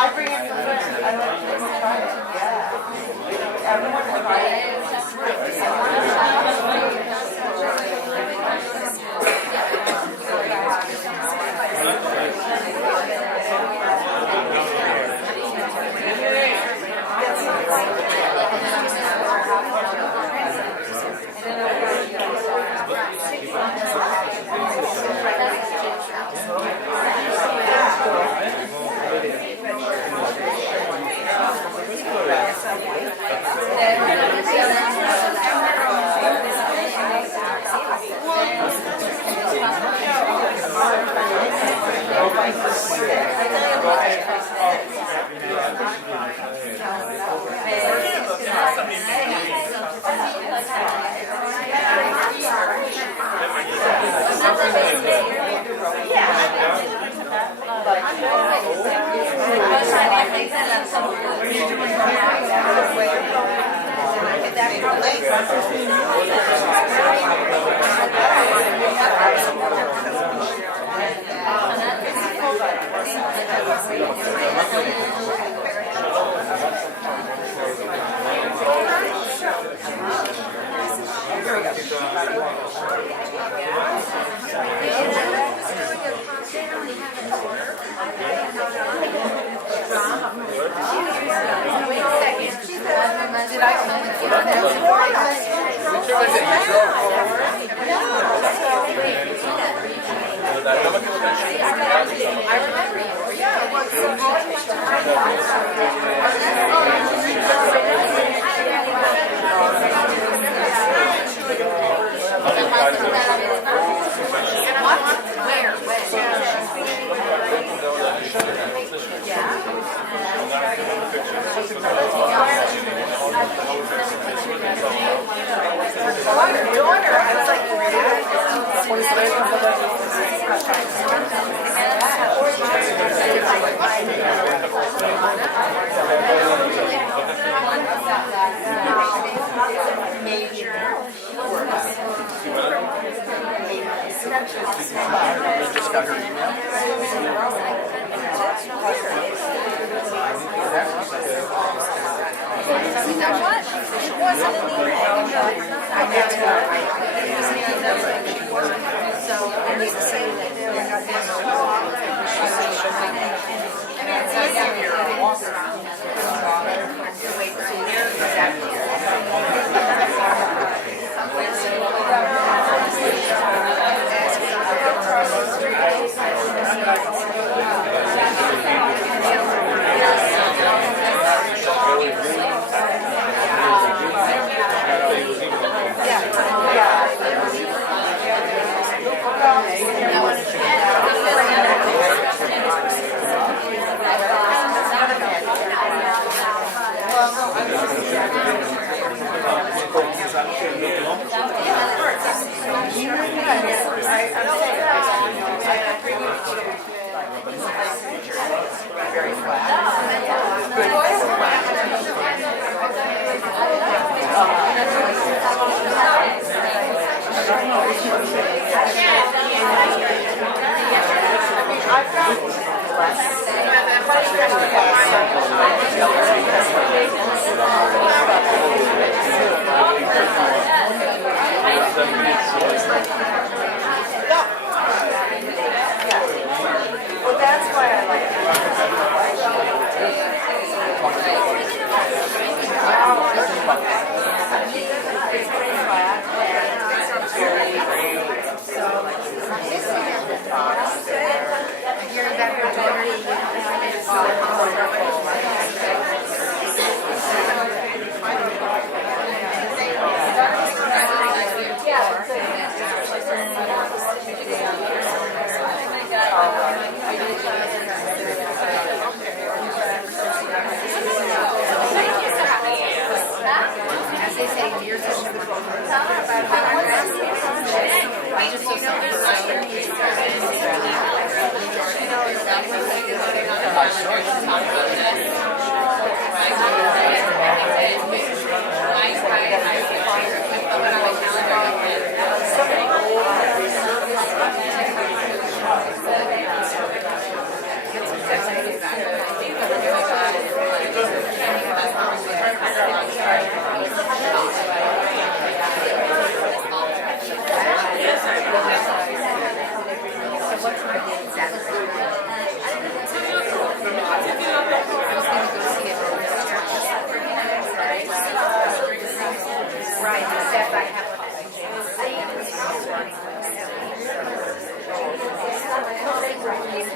I bring it for free. I like to try it. Yeah. Everyone try it.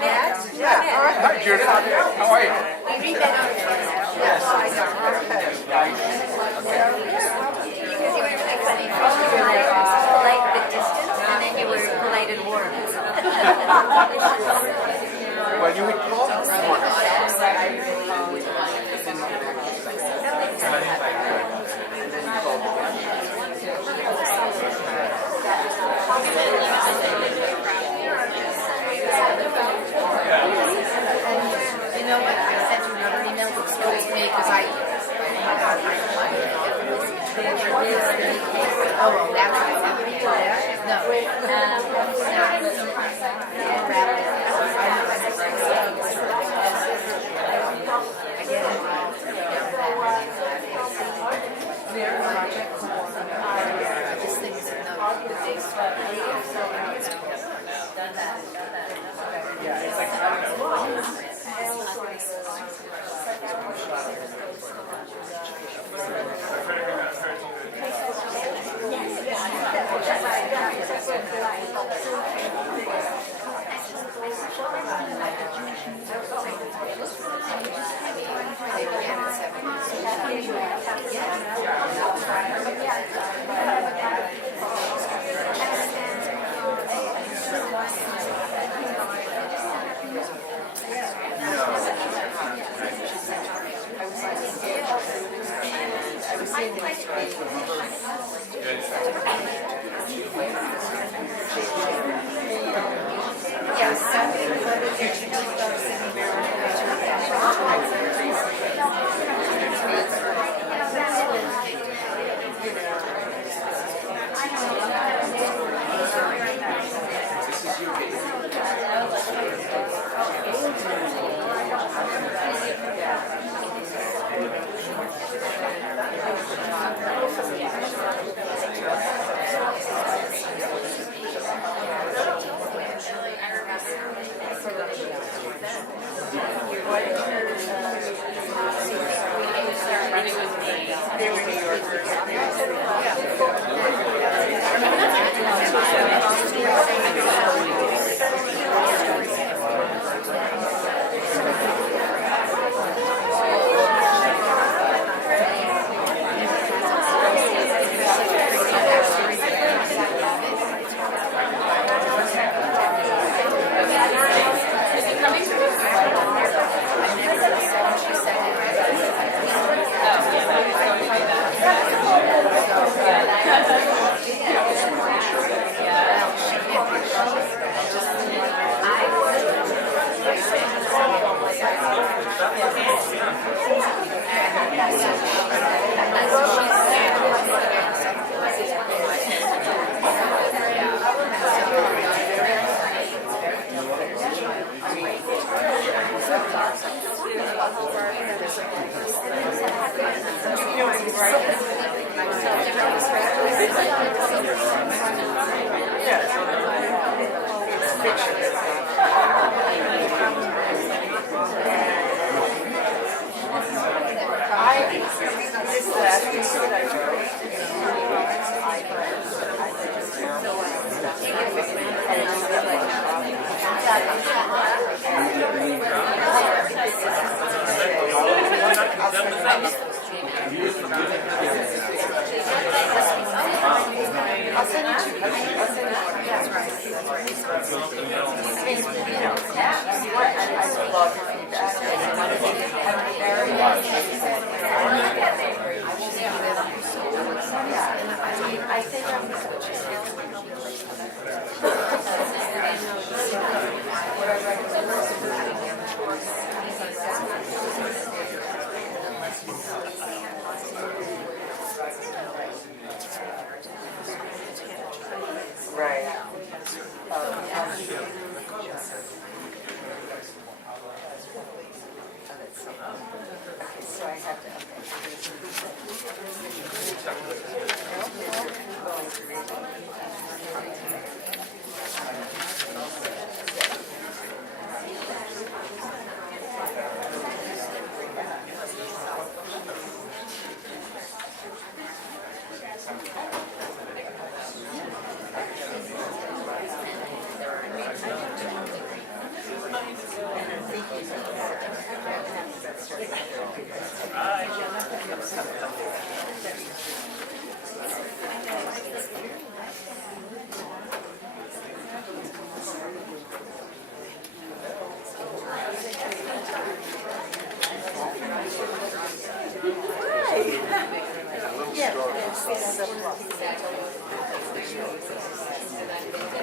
Yeah, all right. Hi, Judith. How are you? We read that on the phone. Yes. Like the distance, and then you were polite and warm. Well, you would call You know what? I sent you another email that exposed me because I. Oh, well, that's right. No. I get involved in that. This thing is the days. Yeah, it's like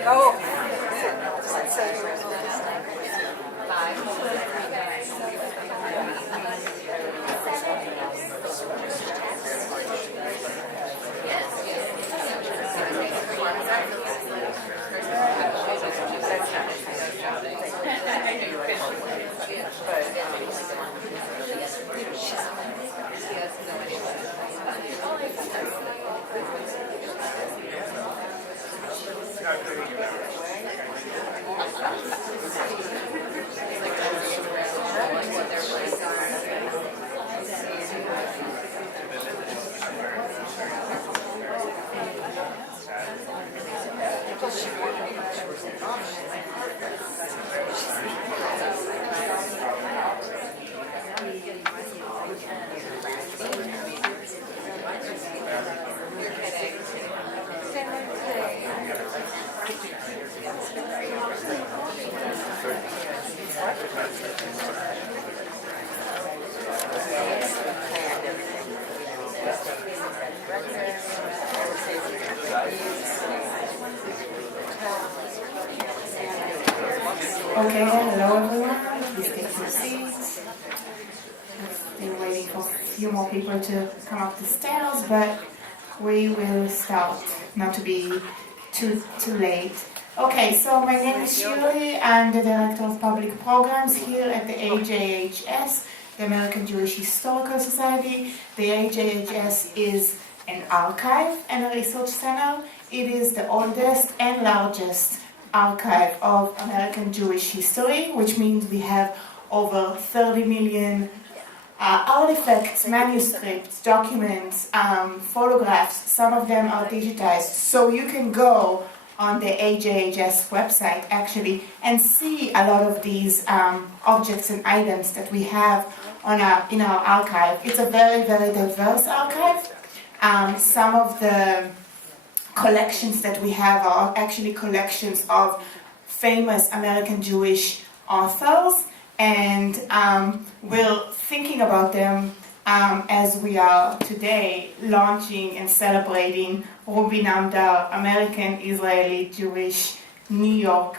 Oh. Okay, hello everyone. Please take your seats. I've been waiting for a few more people to come up the stairs, but we will start, not to be too late. Okay, so my name is Shirley. I'm the Director of Public Programs here at the AJHS, the American Jewish Historical Society. The AJHS is an archive and a research center. It is the oldest and largest archive of American Jewish history, which means we have over 30 million artifacts, manuscripts, documents, photographs. Some of them are digitized. So you can go on the AJHS website actually and see a lot of these objects and items that we have in our archive. It's a very, very diverse archive. Some of the collections that we have are actually collections of famous American Jewish authors, and we're thinking about them as we are today launching and celebrating Ruby Namdar, American Israeli Jewish New York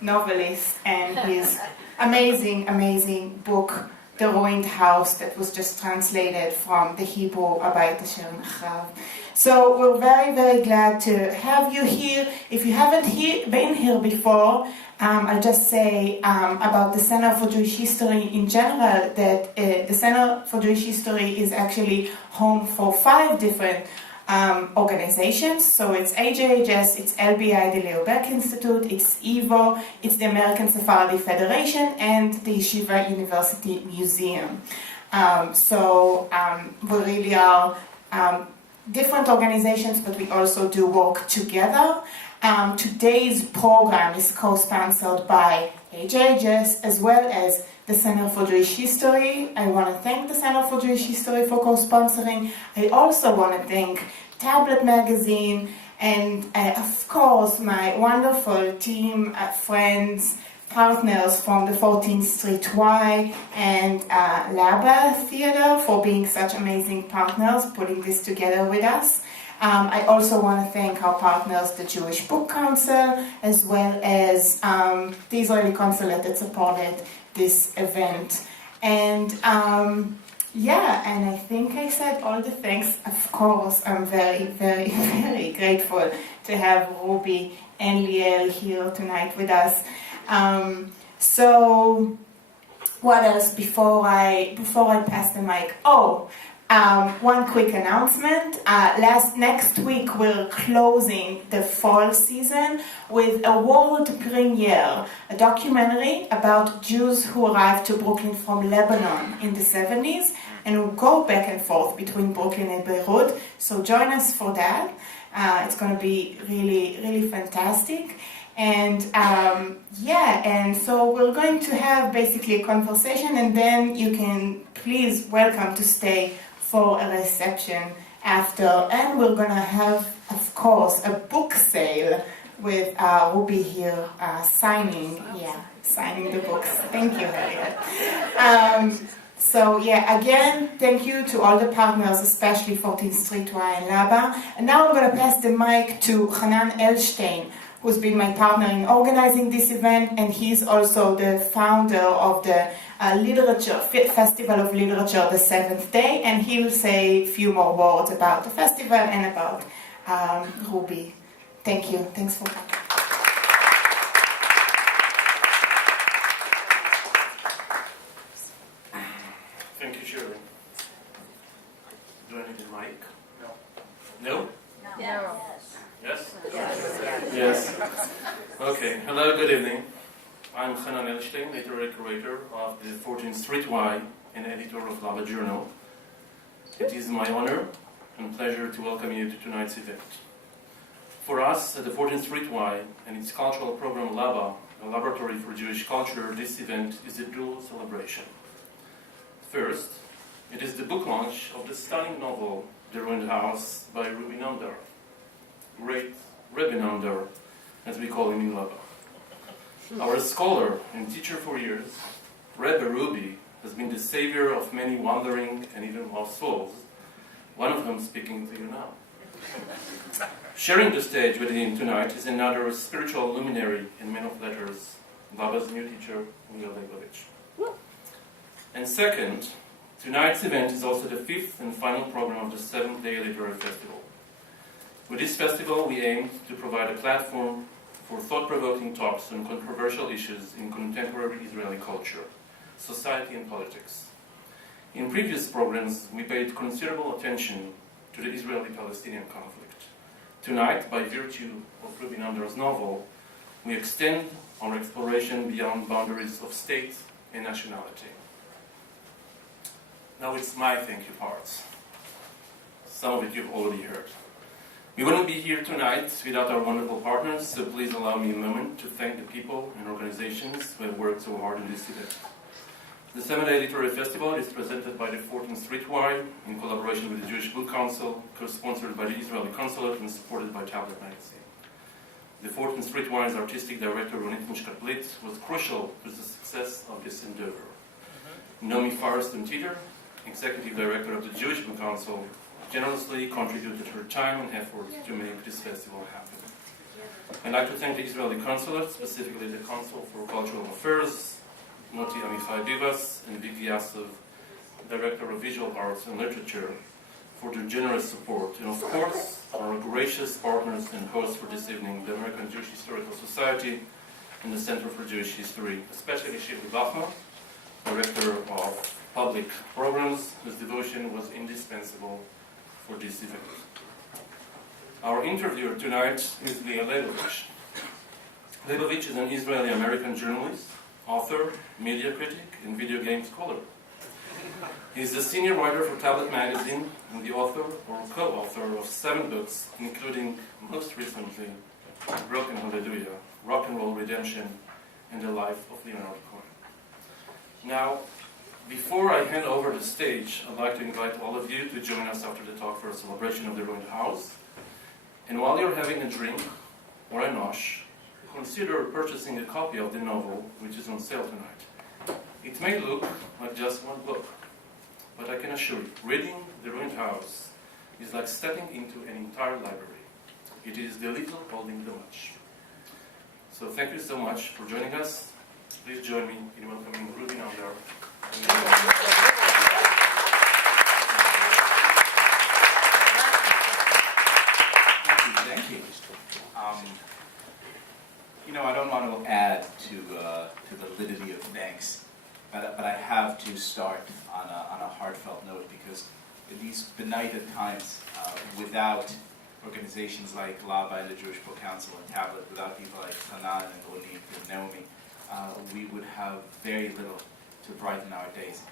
novelist, and his amazing book, The Ruined House, that was just translated from the Hebrew Abayit Asher Nachav. So we're very, very glad to have you here. If you haven't been here before, I'll just say about the Center for Jewish History in general, that the Center for Jewish History is actually home for 5 different organizations. So it's AJHS, it's LBI, the Leo Baeck Institute, it's EVO, it's the American Sephardi Federation, and the Yeshiva University Museum. We really are different organizations, but we also do work together. Today's program is co-sponsored by AJHS as well as the Center for Jewish History. I want to thank the Center for Jewish History for co-sponsoring. I also want to thank Tablet Magazine and, of course, my wonderful team, friends, partners from the 14th Street Y and Laba Theater for being such amazing partners, putting this together with us. I also want to thank our partners, the Jewish Book Council, as well as the Israeli Consulate that supported this event. And and I think I said all the thanks. Of course, I'm very, very, very grateful to have Ruby and Liel here tonight with us. So what else before I pass the mic? One quick announcement. Next week we're closing the fall season with a world premiere, a documentary about Jews who arrived to Brooklyn from Lebanon in the 70s and who go back and forth between Brooklyn and Beirut. So join us for that. It's going to be really, really fantastic. And so we're going to have basically a conversation, and then you can please welcome to stay for a reception after. And we're going to have, of course, a book sale with Ruby here signing the books. Thank you, Harriet. Again, thank you to all the partners, especially 14th Street Y and Laba. And now I'm going to pass the mic to Hanan Elstein, who's been my partner in organizing this event, and he's also the founder of the Festival of Literature, the 7th day, and he will say a few more words about the festival and about Ruby. Thank you. Thanks for coming. Thank you, Shirley. Do I need a mic? No. No? No. Yes? Yes. Okay. Hello, good evening. I'm Hanan Elstein, literary curator of the 14th Street Y and editor of Laba Journal. It is my honor and pleasure to welcome you to tonight's event. For us at the 14th Street Y and its cultural program Laba, a laboratory for Jewish culture, this event is a dual celebration. First, it is the book launch of the stunning novel The Ruined House by Ruby Namdar, great Rebbe Namdar, as we call him in Laba. Our scholar and teacher for years, Rebbe Ruby, has been the savior of many wandering and even lost souls, one of them speaking to you now. Sharing the stage with him tonight is another spiritual luminary and man of letters, Laba's new teacher, Liel Leibowitz. And second, tonight's event is also the 5th and final program of the 7th-day literary festival. With this festival, we aim to provide a platform for thought-provoking talks on controversial issues in contemporary Israeli culture, society and politics. In previous programs, we paid considerable attention to the Israeli-Palestinian conflict. Tonight, by virtue of Ruby Namdar's novel, we extend our exploration beyond boundaries of state and nationality. Now it's my thank you parts. Some of it you've already heard. We wouldn't be here tonight without our wonderful partners, so please allow me a moment to thank the people and organizations who have worked so hard in this event. The 7-day literary festival is presented by the 14th Street Y in collaboration with the Jewish Book Council, co-sponsored by the Israeli Consulate and supported by Tablet Magazine. The 14th Street Y's artistic director, Ronit Mishkat-Blit, was crucial to the success of this endeavor. Nomi Farsten-Teeter, executive director of the Jewish Book Council, generously contributed her time and effort to make this festival happen. I'd like to thank the Israeli Consulate, specifically the Consul for Cultural Affairs, Moti Amichai Bivas, and Vicky Yasov, Director of Visual Arts and Literature, for their generous support. And of course, our gracious partners and hosts for this evening, the American Jewish Historical Society and the Center for Jewish History, especially Shivli Bachman, Director of Public Programs, whose devotion was indispensable for this event. Our interviewer tonight is Liel Leibowitz. Leibowitz is an Israeli-American journalist, author, media critic, and video game scholar. He is the senior writer for Tablet Magazine and the author or co-author of 7 books, including, most recently, Broken Hallelujah, Rock and Roll Redemption, and The Life of Leonard Cohen. Now, before I hand over the stage, I'd like to invite all of you to join us after the talk for a celebration of the Ruined House. And while you're having a drink or a nosh, consider purchasing a copy of the novel, which is on sale tonight. It may look like just one book, but I can assure you, reading The Ruined House is like stepping into an entire library. It is the little holding the much. So thank you so much for joining us. Please join me in welcoming Ruby Namdar. Thank you. I don't want to add to the litany of thanks, but I have to start on a heartfelt note, because in these benighted times, without organizations like Laba and the Jewish Book Council and Tablet, without people like Hanan and Ronit and Naomi, we would have very little to brighten our days.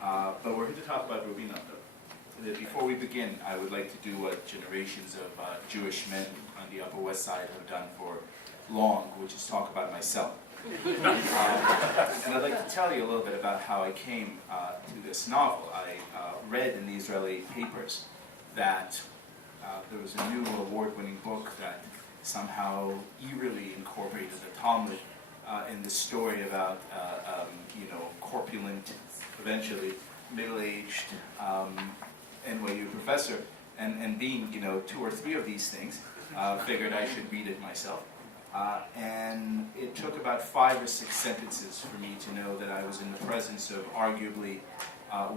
But we're here to talk about Ruby Namdar. Before we begin, I would like to do what generations of Jewish men on the Upper West Side have done for long, which is talk about myself. And I'd like to tell you a little bit about how I came to this novel. I read in the Israeli papers that there was a new award-winning book that somehow eerily incorporated the Talmud in the story about corpulent, eventually middle-aged NYU professor, and being 2 or 3 of these things, figured I should read it myself. And it took about 5 or 6 sentences for me to know that I was in the presence of arguably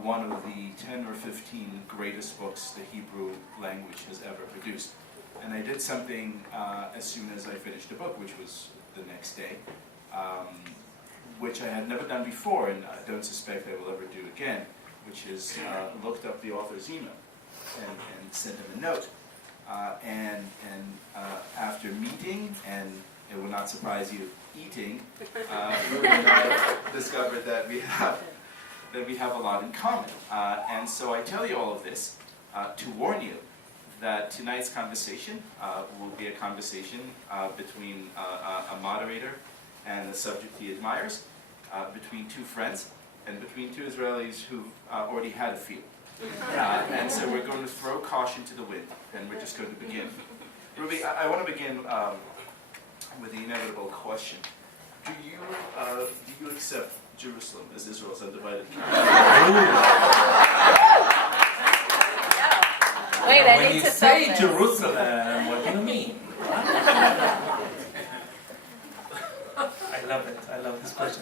one of the 10 or 15 greatest books the Hebrew language has ever produced. And I did something as soon as I finished the book, which was the next day, which I had never done before, and I don't suspect I will ever do again, which is looked up the author's email and sent him a note. And after meeting, and it will not surprise you, eating, Ruben and I discovered that we have a lot in common. And so I tell you all of this to warn you that tonight's conversation will be a conversation between a moderator and a subject he admires, between 2 friends, and between 2 Israelis who've already had a field. And so we're going to throw caution to the wind, and we're just going to begin. Ruby, I want to begin with the inevitable question. Do you accept Jerusalem as Israel's undivided capital? Wait, I When need you to say this. Jerusalem, what do you mean? I love it. I love this question.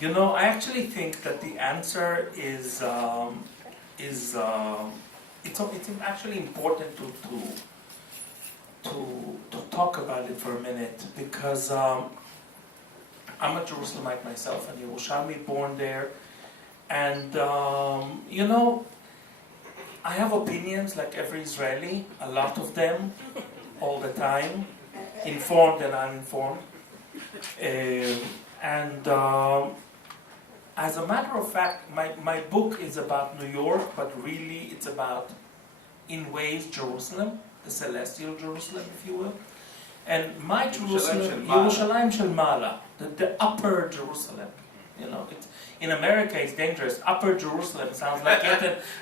You know, I actually think that the answer is it's actually important to talk about it for a minute, because I'm a Jerusalemite myself, and Yerushalmi, born there, and you know, I have opinions like every Israeli, a lot of them, all the time, informed and uninformed, and as a matter of fact, my book is about New York, but really it's about, in ways, Jerusalem, the celestial Jerusalem, if you will. And my Jerusalem, Yerushalayim Shel Mala, the upper Jerusalem. You know, in America it's dangerous. Upper Jerusalem sounds like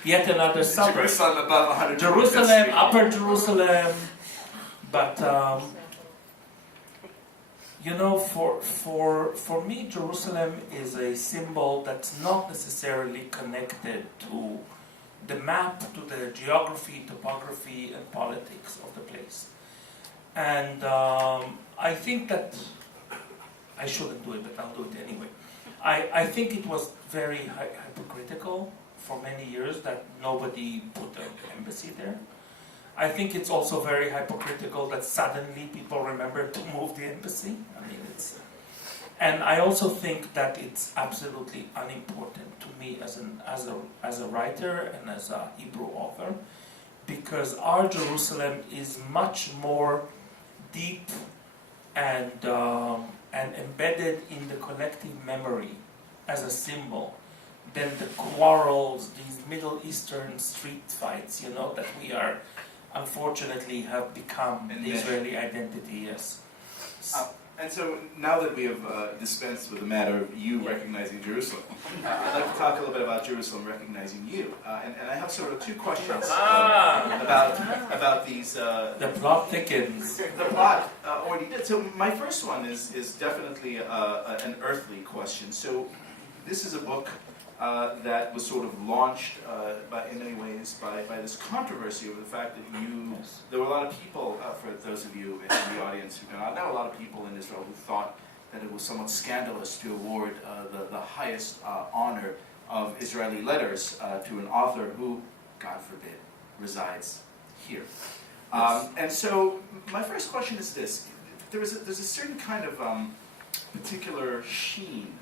yet another suburb. Jerusalem above 100. Jerusalem, Upper Jerusalem, but you know, for me, Jerusalem is a symbol that's not necessarily connected to the map, to the geography, topography, and politics of the place. And I think that I shouldn't do it, but I'll do it anyway. I think it was very hypocritical for many years that nobody put an embassy there. I think it's also very hypocritical that suddenly people remember to move the embassy. I mean, and I also think that it's absolutely unimportant to me as a writer and as a Hebrew author, because our Jerusalem is much more deep and embedded in the collective memory as a symbol than the quarrels, these Middle Eastern street fights, you know, that we are, unfortunately, have become the Israeli identity, yes. And so, now that we have dispensed with the matter of you recognizing Jerusalem, I'd like to talk a little bit about Jerusalem recognizing you. And I have sort of 2 questions about these... the plot thickens. The plot already did. So my first one is definitely an earthly question. So this is a book that was sort of launched in many ways by this controversy over the fact that there were a lot of people, for those of you in the audience who do not know, a lot of people in Israel who thought that it was somewhat scandalous to award the highest honor of Israeli letters to an author who, God forbid, resides here. And so my first question is this. There's a certain kind of particular sheen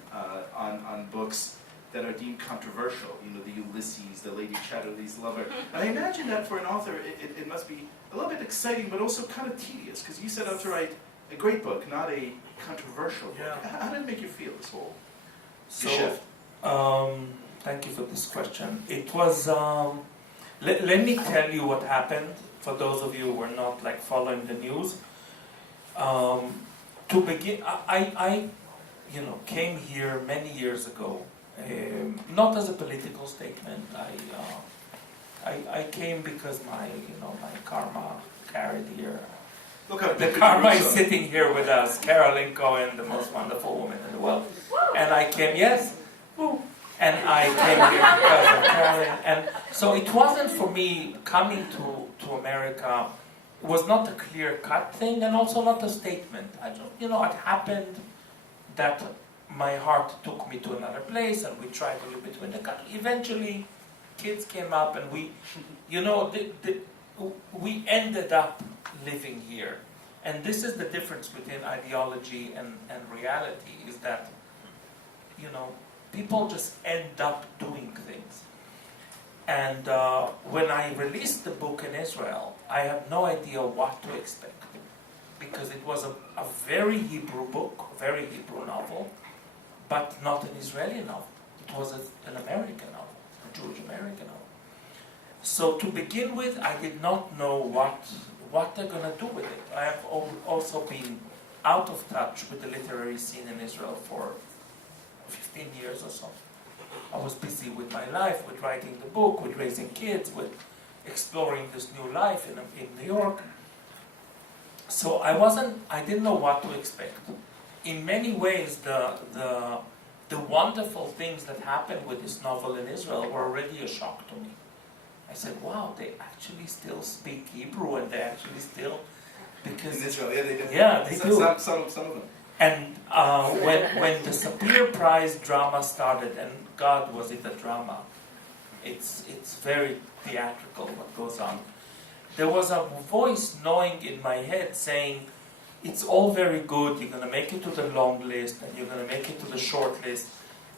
on books that are deemed controversial, you know, the Ulysses, the Lady Chatterley's Lover. And I imagine that for an author, it must be a little bit exciting, but also kind of tedious, because you set out to write a great book, not a controversial book. Yeah. How did it make you feel, this whole shift? Thank you for this question. It was, let me tell you what happened, for those of you who are not following the news. To begin, I came here many years ago, not as a political statement. I came because my karma carried here. The karma is sitting here with us, Carolyn Cohen, the most wonderful woman in the world. And I came, yes, and I came here because of Carolyn. And so it wasn't for me coming to America was not a clear-cut thing, and also not a statement. I just, it happened that my heart took me to another place, and we tried to live between the country. Eventually, kids came up, and we ended up living here. And this is the difference between ideology and reality, is that, people just end up doing things. And when I released the book in Israel, I had no idea what to expect, because it was a very Hebrew book, a very Hebrew novel, but not an Israeli novel. It was an American novel, a Jewish American novel. So to begin with, I did not know what they're going to do with it. I have also been out of touch with the literary scene in Israel for 15 years or so. I was busy with my life, with writing the book, with raising kids, with exploring this new life in New York. So I didn't know what to expect. In many ways, the wonderful things that happened with this novel in Israel were already a shock to me. I said, wow, they actually still speak Hebrew, and they actually still, because... In Israel, yeah, they do. Yeah, they do. Some of them. And when the Sapir Prize drama started, and God, was it a drama? It's very theatrical what goes on. There was a voice gnawing in my head saying, it's all very good, you're going to make it to the long list, and you're going to make it to the short list.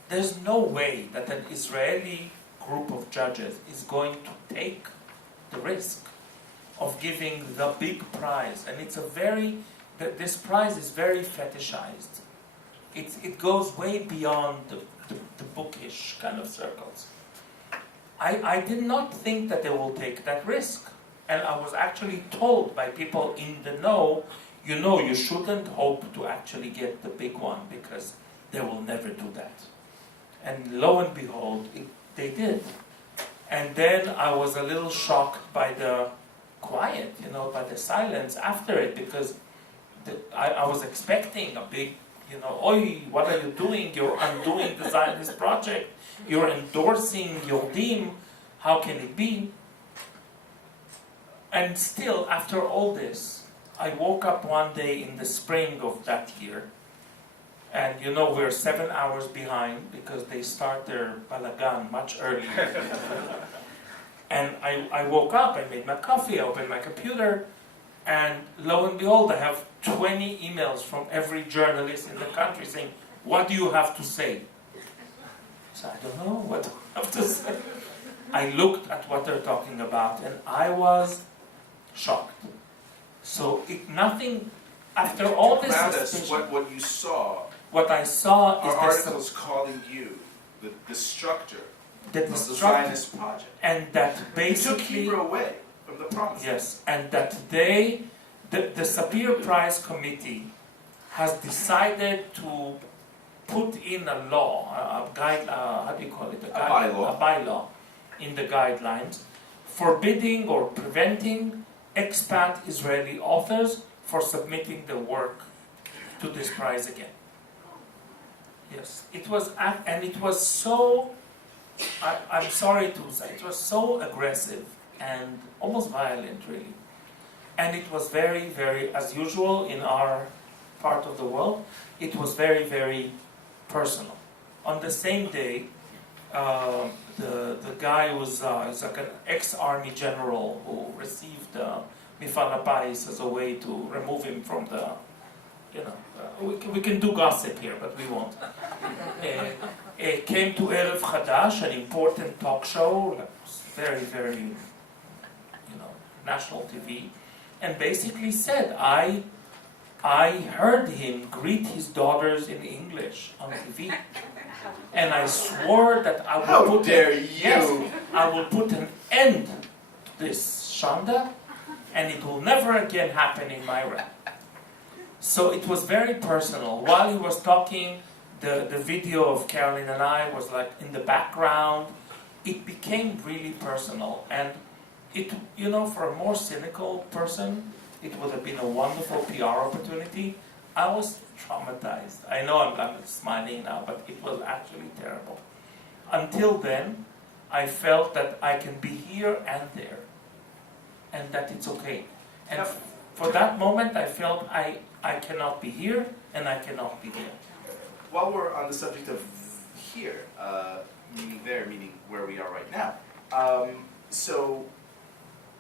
There's no way that an Israeli group of judges is going to take the risk of giving the big prize. And it's this prize is very fetishized. It goes way beyond the bookish kind of circles. I did not think that they will take that risk. And I was actually told by people in the know, you shouldn't hope to actually get the big one, because they will never do that. And lo and behold, they did. And then I was a little shocked by the quiet, by the silence after it, because I was expecting a big, oi, what are you doing? You're undoing the Zionist project. You're endorsing Yodim. How can it be? And still, after all this, I woke up one day in the spring of that year, and we're 7 hours behind because they start their balagan much earlier. And I woke up, I made my coffee, I opened my computer, and lo and behold, I have 20 emails from every journalist in the country saying, what do you have to say? So I don't know what I have to say. I looked at what they're talking about, and I was shocked. So after all this suspicion, what you saw, what I saw is articles calling you the destructor of the Zionist project. And that They took basically... Hebrew away from the promise. Yes, and that the Sapir Prize Committee has decided to put in a law, a guide, how do you call it? A bylaw in the guidelines, forbidding or preventing expat Israeli authors for submitting their work to this prize again. Yes, it was so, I'm sorry to say, it was so aggressive and almost violent, really. And it was very, very, as usual in our part of the world, it was very, very personal. On the same day, the guy was like an ex-army general who received Mifal Abayis as a way to remove him from the, we can do gossip here, but we won't. Came to Erev Chadash, an important talk show, like very, very, national TV, and basically said, I heard him greet his daughters in English on TV, and I swore that I will I will put an end to this shanda, and it will never again happen in my realm. So it was very personal. While he was talking, the video of Carolyn and I was like in the background. It became really personal, and it, for a more cynical person, it would have been a wonderful PR opportunity. I was traumatized. I know I'm smiling now, but it was actually terrible. Until then, I felt that I can be here and there, and that it's okay. And Yep. for that moment, I felt I cannot be here and I cannot be there. While we're on the subject of here, meaning there, meaning where we are right now, so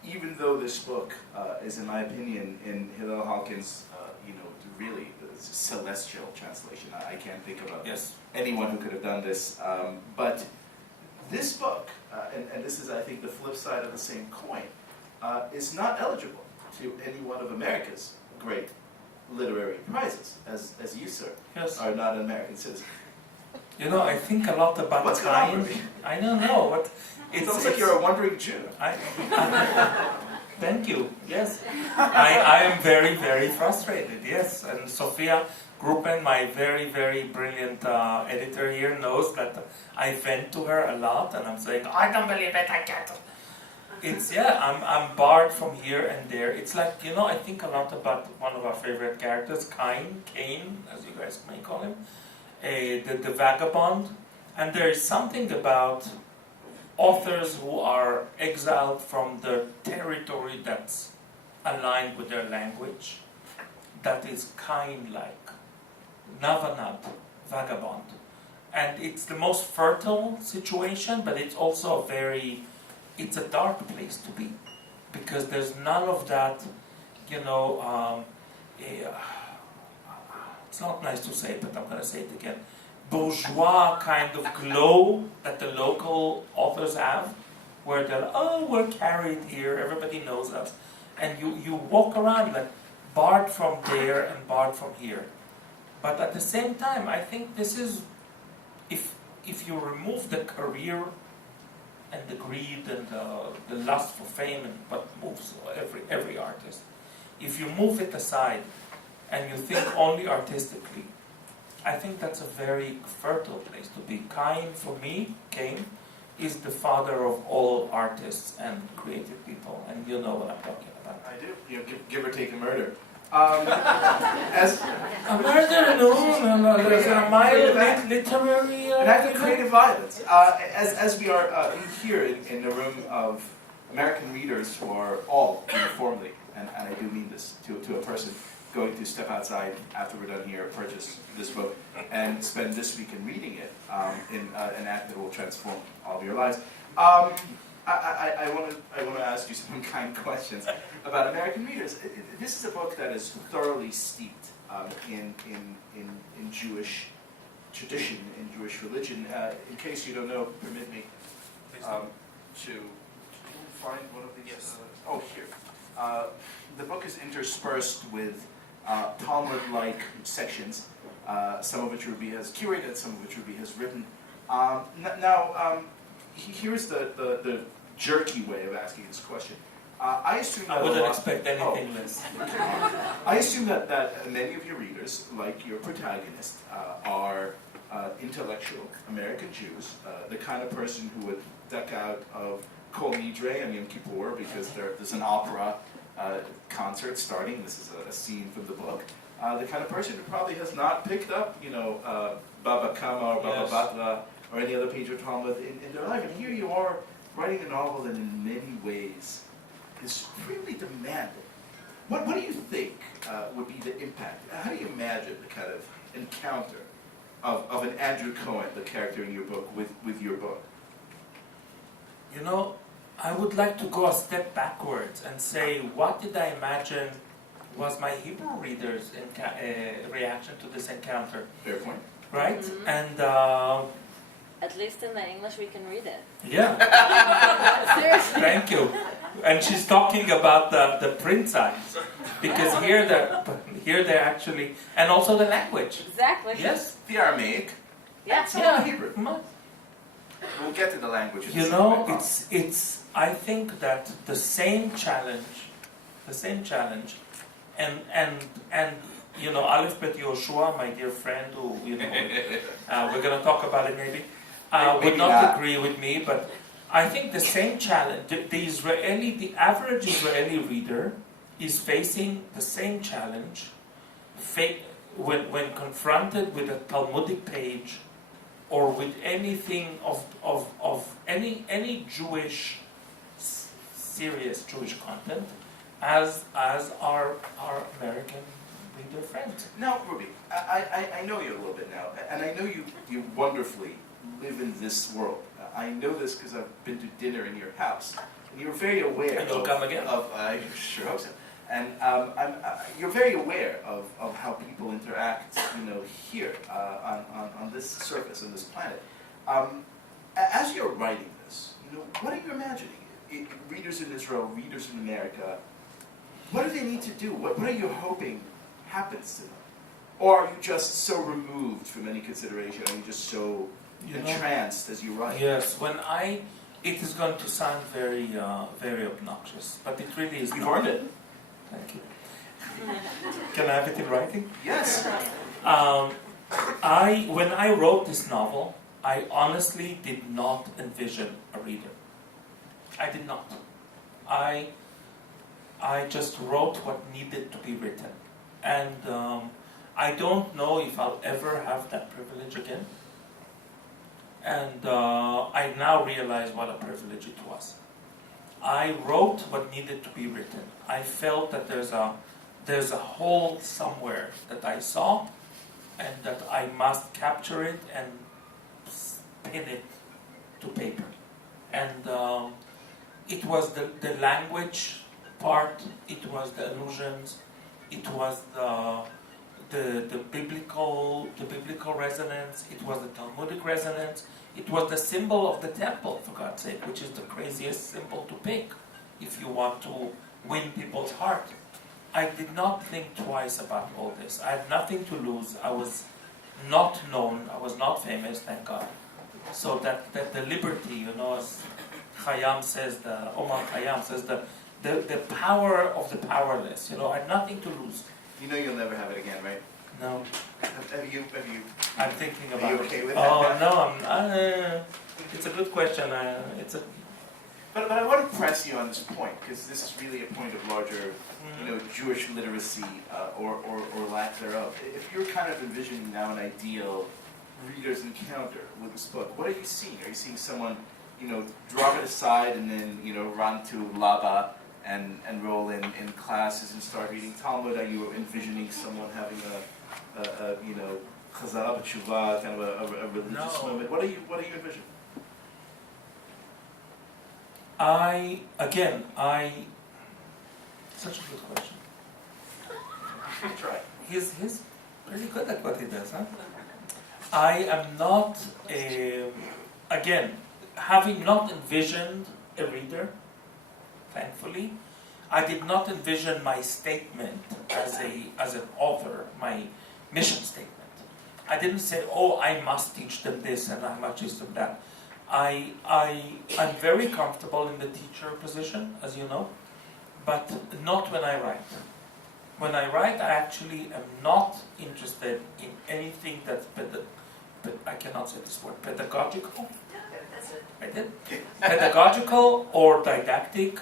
even though this book is, in my opinion, in Hillel Halkin's, really celestial translation, I can't think of Yes. anyone who could have done this, but this book, and this is, I think, the flip side of the same coin, is not eligible to any one of America's great literary prizes, as you, sir, Yes. are not an American citizen. You know, I think a lot about What's going on time. with me? I don't know what. It sounds like you're a wandering Jew. Thank you. Yes, I am very, very frustrated. Yes, and Sophia Gruppen, my very, very brilliant editor here, knows that I vent to her a lot, and I'm saying, I don't believe it, I can't. It's I'm barred from here and there. It's like, I think a lot about one of our favorite characters, Cain, as you guys may call him, the vagabond, and there is something about authors who are exiled from the territory that's aligned with their language, that is Cain-like, Navanab, vagabond. And it's the most fertile situation, but it's also it's a dark place to be, because there's none of that, it's not nice to say, but I'm going to say it again, bourgeois kind of glow that the local authors have, where they're, we're carried here, everybody knows us. And you walk around like barred from there and barred from here. But at the same time, I think this is, if you remove the career and the greed and the lust for fame and what moves every artist, if you move it aside and you think only artistically, I think that's a very fertile place to be. Cain, for me, is the father of all artists and creative people, and you know what I'm talking about. I do. Give or take a murder. As A murder? No. There's a mild literary. an act of creative violence. As we are here in a room of American readers who are all uniformly, and I do mean this to a person, going to step outside after we're done here, purchase this book, and spend this weekend reading it in an act that will transform all of your lives. I want to ask you some kind questions about American readers. This is a book that is thoroughly steeped in Jewish tradition, in Jewish religion. In case you don't know, permit me to find one of these. Yes. Here. The book is interspersed with Talmud-like sections, some of which Ruby has curated, some of which Ruby has written. Here's the jerky way of asking this question. I assume that I wouldn't expect anything less. I assume that many of your readers, like your protagonist, are intellectual American Jews, the kind of person who would duck out of Kol Nidre and Yom Kippur because there's an opera concert starting. This is a scene from the book. The kind of person who probably has not picked up, Baba Kama or Baba Batra or any other page of Talmud in their life. And here you are writing a novel that in many ways is supremely demanding. What do you think would be the impact? How do you imagine the kind of encounter of an Andrew Cohen, the character in your book, with your book? I would like to go a step backwards and say, what did I imagine was my Hebrew readers' reaction to this encounter? Fair point. Right? Mm-hmm. And At least in the English we can read it. yeah, Seriously. thank you. And she's talking about the print size, because here they're actually, and also the language. Exactly. Yes. The Aramaic. Yeah. Some of the Hebrew. Mm. We'll get to the language. It's. I think that the same challenge, and Aleph Bet Yoshua, my dear friend, who we're going to talk about it maybe, would not agree with me, but I think the same challenge. The average Israeli reader is facing the same challenge when confronted with a Talmudic page or with anything of any Jewish, serious Jewish content, as our American reader friends. Now, Ruby, I know you a little bit now, and I know you wonderfully live in this world. I know this because I've been to dinner in your house, and you're very aware. And you'll come again? I sure hope so. And you're very aware of how people interact, here on this surface, on this planet. As you're writing this, what are you imagining? Readers in Israel, readers in America, what do they need to do? What are you hoping happens to them? Or are you just so removed from any consideration? Are you just so entranced as you write? Yes, it is going to sound very, very obnoxious, but it really is. You've earned it. Thank you. Can I have it in writing? Yes. When I wrote this novel, I honestly did not envision a reader. I did not. I just wrote what needed to be written. And I don't know if I'll ever have that privilege again. And I now realize what a privilege it was. I wrote what needed to be written. I felt that there's a hole somewhere that I saw, and that I must capture it and pin it to paper. And it was the language part, it was the allusions, it was the biblical resonance, it was the Talmudic resonance, it was the symbol of the temple, for God's sake, which is the craziest symbol to pick if you want to win people's heart. I did not think twice about all this. I had nothing to lose. I was not known. I was not famous, thank God. So that the liberty, as Omar Khayyam says, the power of the powerless. I had nothing to lose. You'll never have it again, right? No. Have you? I'm thinking about Are you it. okay with Oh that? no, it's a good question. But I want to press you on this point, because this is really a point of larger, Jewish literacy or lack thereof. If you're kind of envisioning now an ideal reader's encounter with this book, what are you seeing? Are you seeing someone, drop it aside and then, run to Laba and enroll in classes and start reading Talmud? Are you envisioning someone having a chazara b'tshuva, kind of a religious moment? What are you envisioning? Such a good question. Try. He's pretty good at what he does, huh? I am not, having not envisioned a reader, thankfully, I did not envision my statement as an author, my mission statement. I didn't say, I must teach them this and I must teach them that. I'm very comfortable in the teacher position, as you know, but not when I write. When I write, I actually am not interested in anything that's I cannot say this word, pedagogical. I did. Pedagogical or didactic.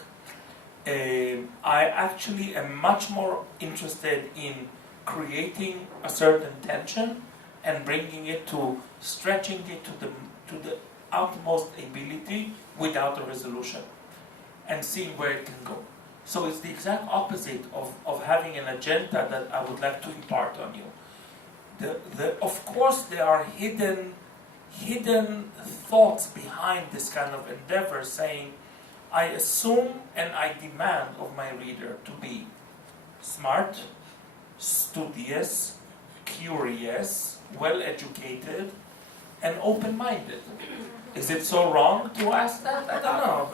I actually am much more interested in creating a certain tension and bringing it to stretching it to the utmost ability without a resolution and seeing where it can go. So it's the exact opposite of having an agenda that I would like to impart on you. Of course, there are hidden thoughts behind this kind of endeavor, saying, I assume and I demand of my reader to be smart, studious, curious, well-educated, and open-minded. Is it so wrong to ask that? I don't know.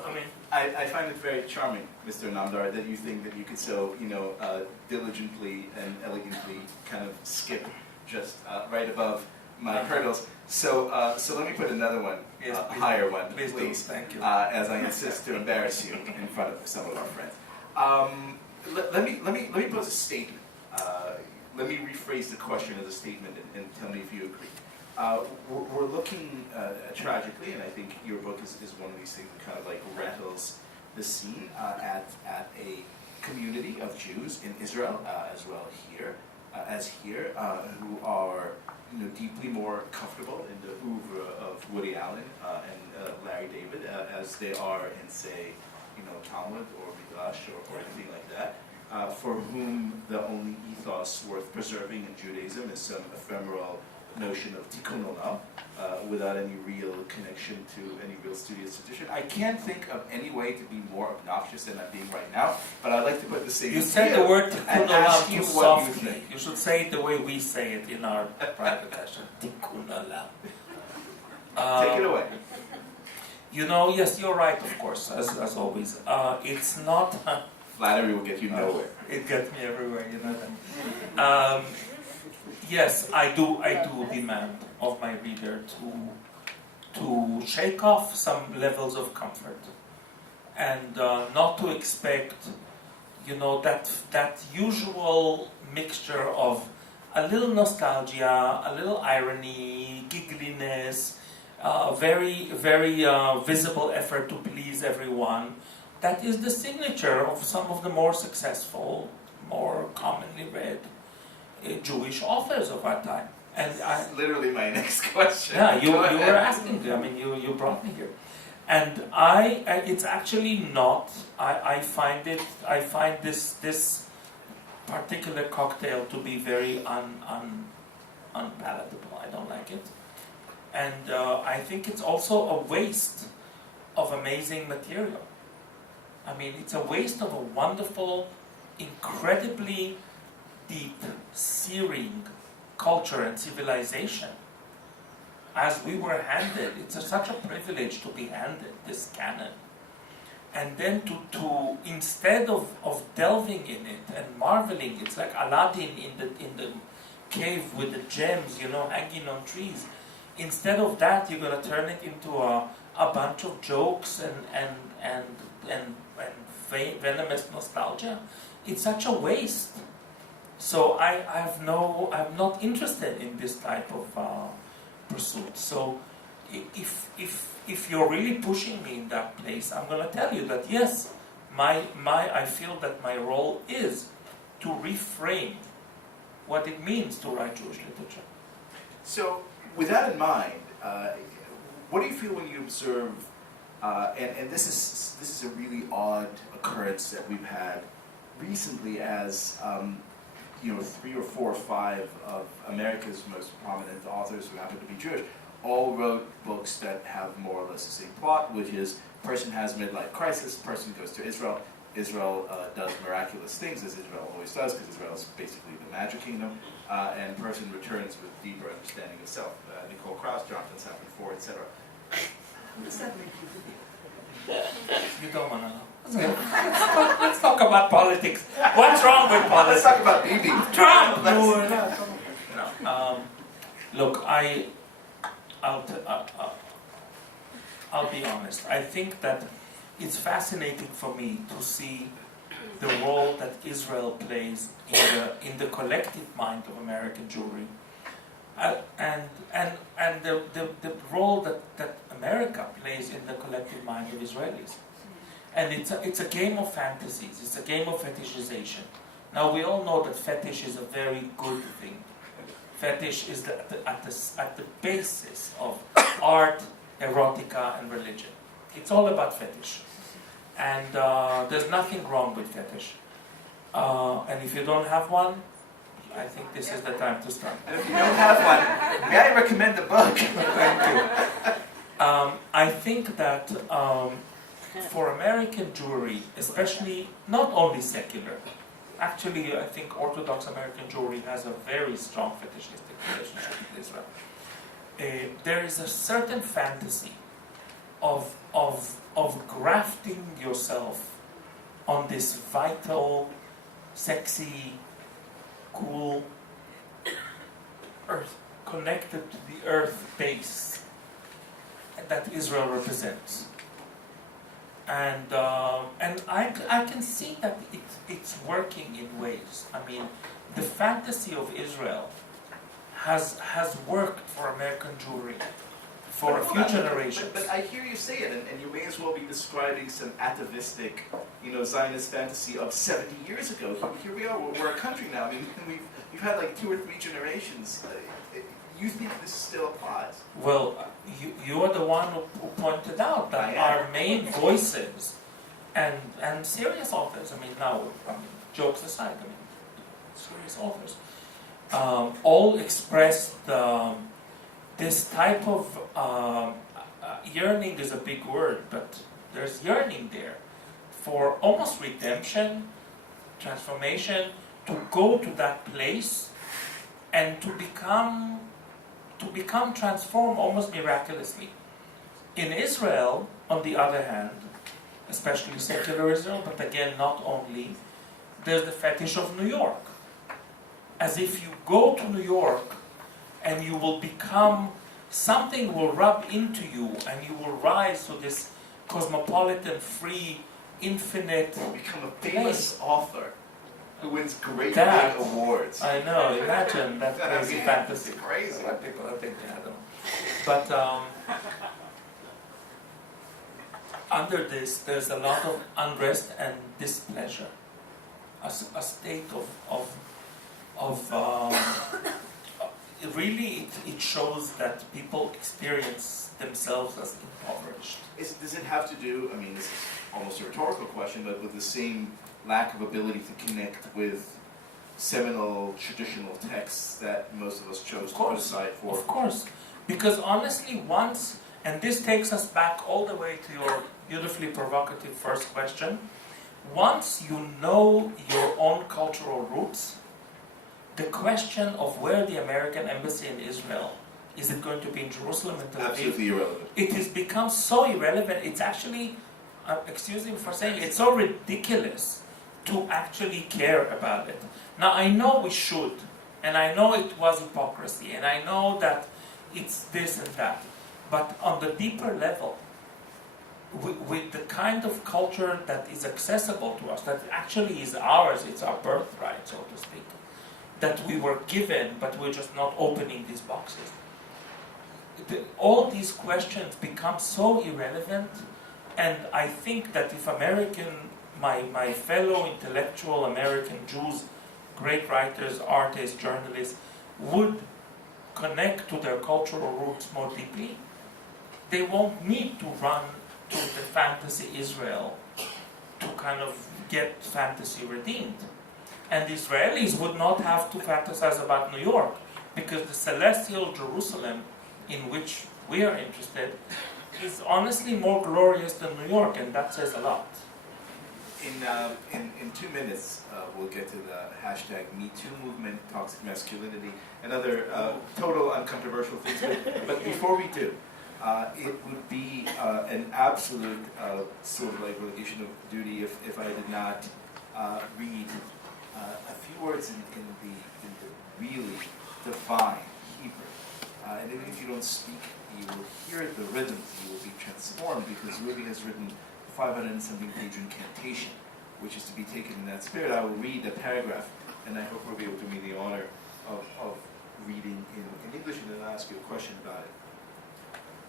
I find it very charming, Mr. Namdar, that you think that you could so, diligently and elegantly kind of skip just right above my hurdles. So let me put another one, Yes, a higher one, please. please. Thank you. As I insist to embarrass you in front of some of our friends. Let me pose a statement. Let me rephrase the question as a statement and tell me if you agree. We're looking tragically, and I think your book is one of these things that kind of like rattles the scene at a community of Jews in Israel as well here, who are deeply more comfortable in the oeuvre of Woody Allen and Larry David as they are in, say, Talmud or Midrash or anything like that, for whom the only ethos worth preserving in Judaism is some ephemeral notion of tikkun olam, without any real connection to any real studious tradition. I can't think of any way to be more obnoxious than I'm being right now, but I'd like to put the same. You said the word tikkun and ask olam you too what you softly. think. You should say it the way we say it in our private session. Tikkun olam. Take it away. Yes, you're right, of course, as always. It's not... Flattery will get you nowhere. It gets me everywhere, that. Yes, I do demand of my reader to shake off some levels of comfort and not to expect, that usual mixture of a little nostalgia, a little irony, giggliness, very, very visible effort to please everyone. That is the signature of some of the more successful, more commonly read Jewish authors of our time. And That's literally my next question. yeah, you were asking me. I mean, you brought me here, and it's actually not. I find this particular cocktail to be very unpalatable. I don't like it, and I think it's also a waste of amazing material. I mean, it's a waste of a wonderful, incredibly deep, searing culture and civilization. As we were handed, it's such a privilege to be handed this canon. And then to instead of delving in it and marveling, it's like Aladdin in the cave with the gems, hanging on trees. Instead of that, you're going to turn it into a bunch of jokes and venomous nostalgia. It's such a waste. So I'm not interested in this type of pursuit. So if you're really pushing me in that place, I'm going to tell you that yes, I feel that my role is to reframe what it means to write Jewish literature. So, with that in mind, what do you feel when you observe? And this is a really odd occurrence that we've had recently, as 3 or 4 or 5 of America's most prominent authors who happen to be Jewish all wrote books that have more or less the same plot, which is person has midlife crisis, person goes to Israel, Israel does miraculous things, as Israel always does, because Israel is basically the magic kingdom, and person returns with deeper understanding of self. Nicole Krauss, Jonathan Safran Foer, etc. You don't want to know. Let's talk about politics. What's wrong with Let's politics? talk about BB. Trump! Look, I'll be honest. I think that it's fascinating for me to see the role that Israel plays in the collective mind of American Jewry, and the role that America plays in the collective mind of Israelis. And it's a game of fantasies. It's a game of fetishization. Now we all know that fetish is a very good thing. Fetish is at the basis of art, erotica, and religion. It's all about fetish. And there's nothing wrong with fetish. And if you don't have one, I think this is the time to start. And if you don't have one, may I recommend the book? Thank you. I think that for American Jewry, especially, not only secular, actually I think Orthodox American Jewry has a very strong fetishistic relationship with Israel. There is a certain fantasy of grafting yourself on this vital, sexy, cool earth, connected to the earth base that Israel represents. And I can see that it's working in ways. I mean, the fantasy of Israel has worked for American Jewry for a few generations. But I hear you say it, and you may as well be describing some atavistic, Zionist fantasy of 70 years ago. Here we are. We're a country now. I mean, we've had like 2 or 3 generations. You think this still applies? Well, you are the one who pointed out that our main voices and serious authors. Jokes aside, serious authors, all expressed this type of yearning is a big word, but there's yearning there for almost redemption, transformation, to go to that place and to become transformed almost miraculously. In Israel, on the other hand, especially secular Israel, but again not only, there's the fetish of New York. As if you go to New York and you will become, something will rub into you and you will rise to this cosmopolitan, free, infinite Become a famous author who wins great That- big awards. I know, imagine that crazy fantasy. It's crazy. What people I think they had them. But under this, there's a lot of unrest and displeasure. A state really it shows that people experience themselves as impoverished. Does it have to do, this is almost a rhetorical question, but with the same lack of ability to connect with seminal traditional texts that most of us chose to put aside for? Of course. Because honestly, once, and this takes us back all the way to your beautifully provocative first question, once you know your own cultural roots, the question of where the American embassy in Israel, is it going to be in Jerusalem and Tel Aviv? Absolutely irrelevant. It has become so irrelevant, it's actually, excuse me for saying, it's so ridiculous to actually care about it. Now I know we should, and I know it was hypocrisy, and I know that it's this and that, but on the deeper level, with the kind of culture that is accessible to us, that actually is ours, it's our birthright, so to speak, that we were given, but we're just not opening these boxes. All these questions become so irrelevant, and I think that if my fellow intellectual American Jews, great writers, artists, journalists, would connect to their cultural roots more deeply, they won't need to run to the fantasy Israel to kind of get fantasy redeemed. And the Israelis would not have to fantasize about New York, because the celestial Jerusalem in which we are interested is honestly more glorious than New York, and that says a lot. In 2 minutes, we'll get to the hashtag #MeToo movement, toxic masculinity, and other total uncontroversial things. But before we do, it would be an absolute sort of like relegation of duty if I did not read a few words in the really divine Hebrew. And even if you don't speak, you will hear the rhythms, you will be transformed, because Ruby has written 500 and something page incantation, which is to be taken in that spirit. I will read a paragraph, and I hope Ruby will do me the honor of reading in English, and then I'll ask you a question about it.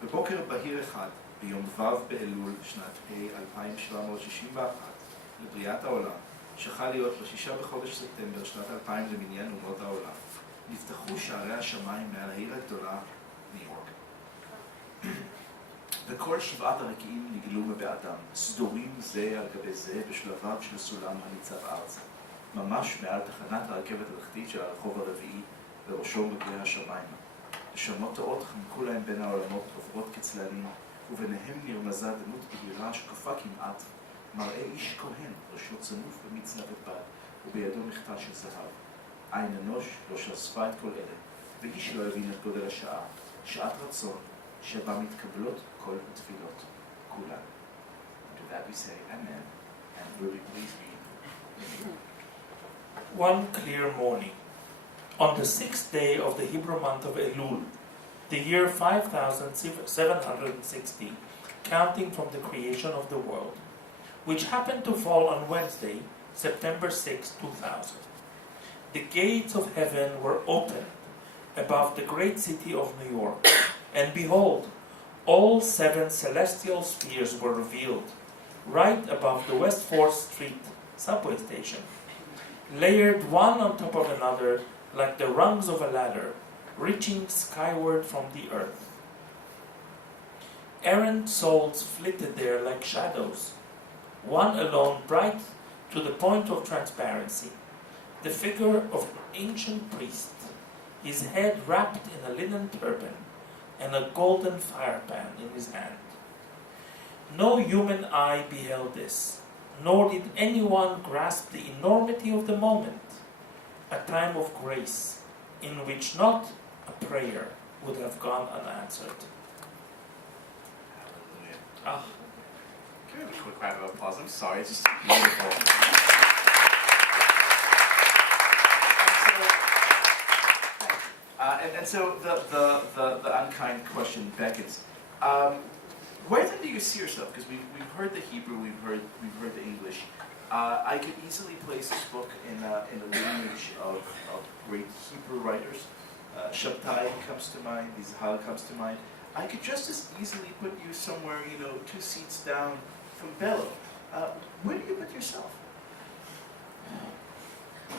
בבוקר בהיר אחד, ביום ו' באלול, שנת ה-2761 לבריאת העולם, שחל להיות ב6 בחודש ספטמבר, שנת 2000 למניין אומות העולם, נפתחו שערי השמיים מעל העיר הגדולה, ניו יורק. וכל 7 הרקיעים נגלו מבעדם, סדורים זה על גבי זה בשלביו של סולם הניצב ארצה, ממש מעל תחנת הרכבת התחתית של הרחוב הרביעי, בראשו מגיע השמיימה. נשמות טעות חמקו להם בין העולמות, עוברות כצללים, וביניהם נרמזה דמות בהירה שקופה כמעט, מראה איש כהן, ראשו צנוף במצנבת בד, ובידו מכתר של זהב. עין אנוש לא שאספה את כל אלה, ואיש לא הבין את גודל השעה, שעת רצון, שבה מתקבלות כל התפילות, כולן. To that we say amen, and Ruby, please read. One clear morning, on the 6th day of the Hebrew month of Elul, the year 5760, counting from the creation of the world, which happened to fall on Wednesday, September 6, 2000. The gates of heaven were opened above the great city of New York, and behold, all 7 celestial spheres were revealed, right above the West 4th Street subway station, layered one on top of another like the rungs of a ladder, reaching skyward from the earth. Errant souls flitted there like shadows, one alone, bright to the point of transparency, the figure of an ancient priest, his head wrapped in a linen turban and a golden firepan in his hand. No human eye beheld this, nor did anyone grasp the enormity of the moment, a time of grace in which not a prayer would have gone unanswered. Hallelujah. Ah, Can we have a quick round of applause? I'm sorry, it's just beautiful. And so the unkind question beckons. Where then do you see yourself? Because we've heard the Hebrew, we've heard the English. I could easily place this book in the lineage of great Hebrew writers. Shabtai comes to mind, Yizhar comes to mind. I could just as easily put you somewhere, 2 seats down from Bello. Where do you put yourself?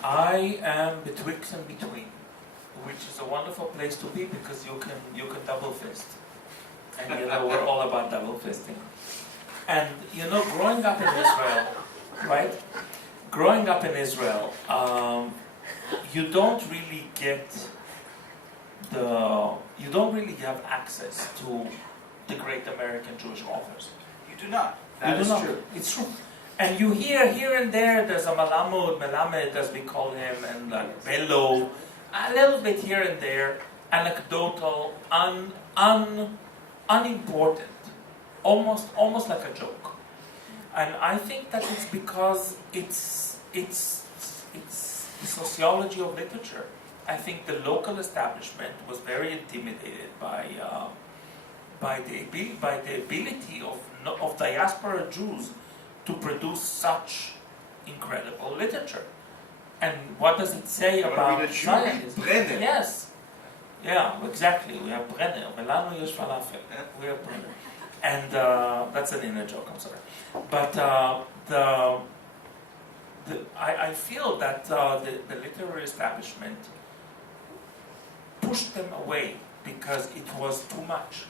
I am betwixt and between, which is a wonderful place to be because you can double fist. And we're all about double fisting. And growing up in Israel, right? Growing up in Israel, you don't really have access to the great American Jewish authors. You do not. You That do is not. true. It's true. And you hear here and there, there's a Melamed, as we call him, and like Bello, a little bit here and there, anecdotal, unimportant, almost like a joke. And I think that it's because it's the sociology of literature. I think the local establishment was very intimidated by the ability of diaspora Jews to produce such incredible literature. And what does it say about Zionism? Yes. Yeah, exactly. We have Brenner. Melano yesh falafel. We have Brenner. And that's an inner joke, I'm sorry. But I feel that the literary establishment pushed them away because it was too much.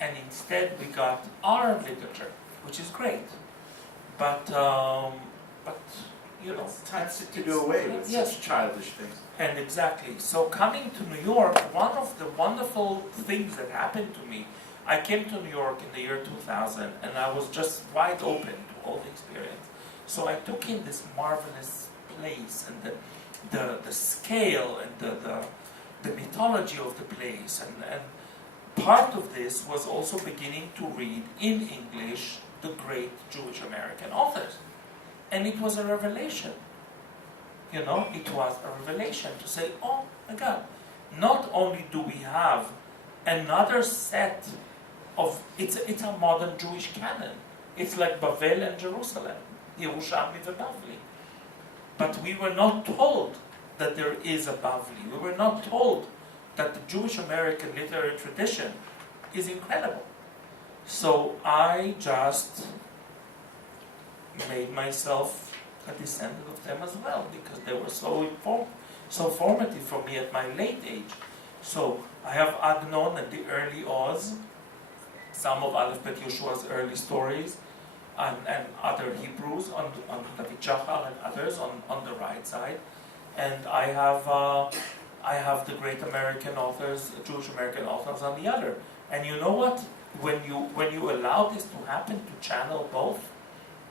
And instead we got our literature, which is great. But It's time to do away with such childish things. And exactly. So coming to New York, one of the wonderful things that happened to me, I came to New York in the year 2000, and I was just wide open to all the experience. So I took in this marvelous place, and the scale, and the mythology of the place, and part of this was also beginning to read in English the great Jewish American authors. And it was a revelation. It was a revelation to say, oh my God, not only do we have another set of, it's a modern Jewish canon. It's like Bavel and Jerusalem, Yerushalmi and Bavli. But we were not told that there is a Bavli. We were not told that the Jewish American literary tradition is incredible. So I just made myself a descendant of them as well, because they were so formative for me at my late age. So I have Agnon and the early Oz, some of Aleph Bet Yeshua's early stories, and other Hebrews on David Chachar and others on the right side, and I have the great American authors, Jewish American authors on the other. And you know what? When you allow this to happen, to channel both,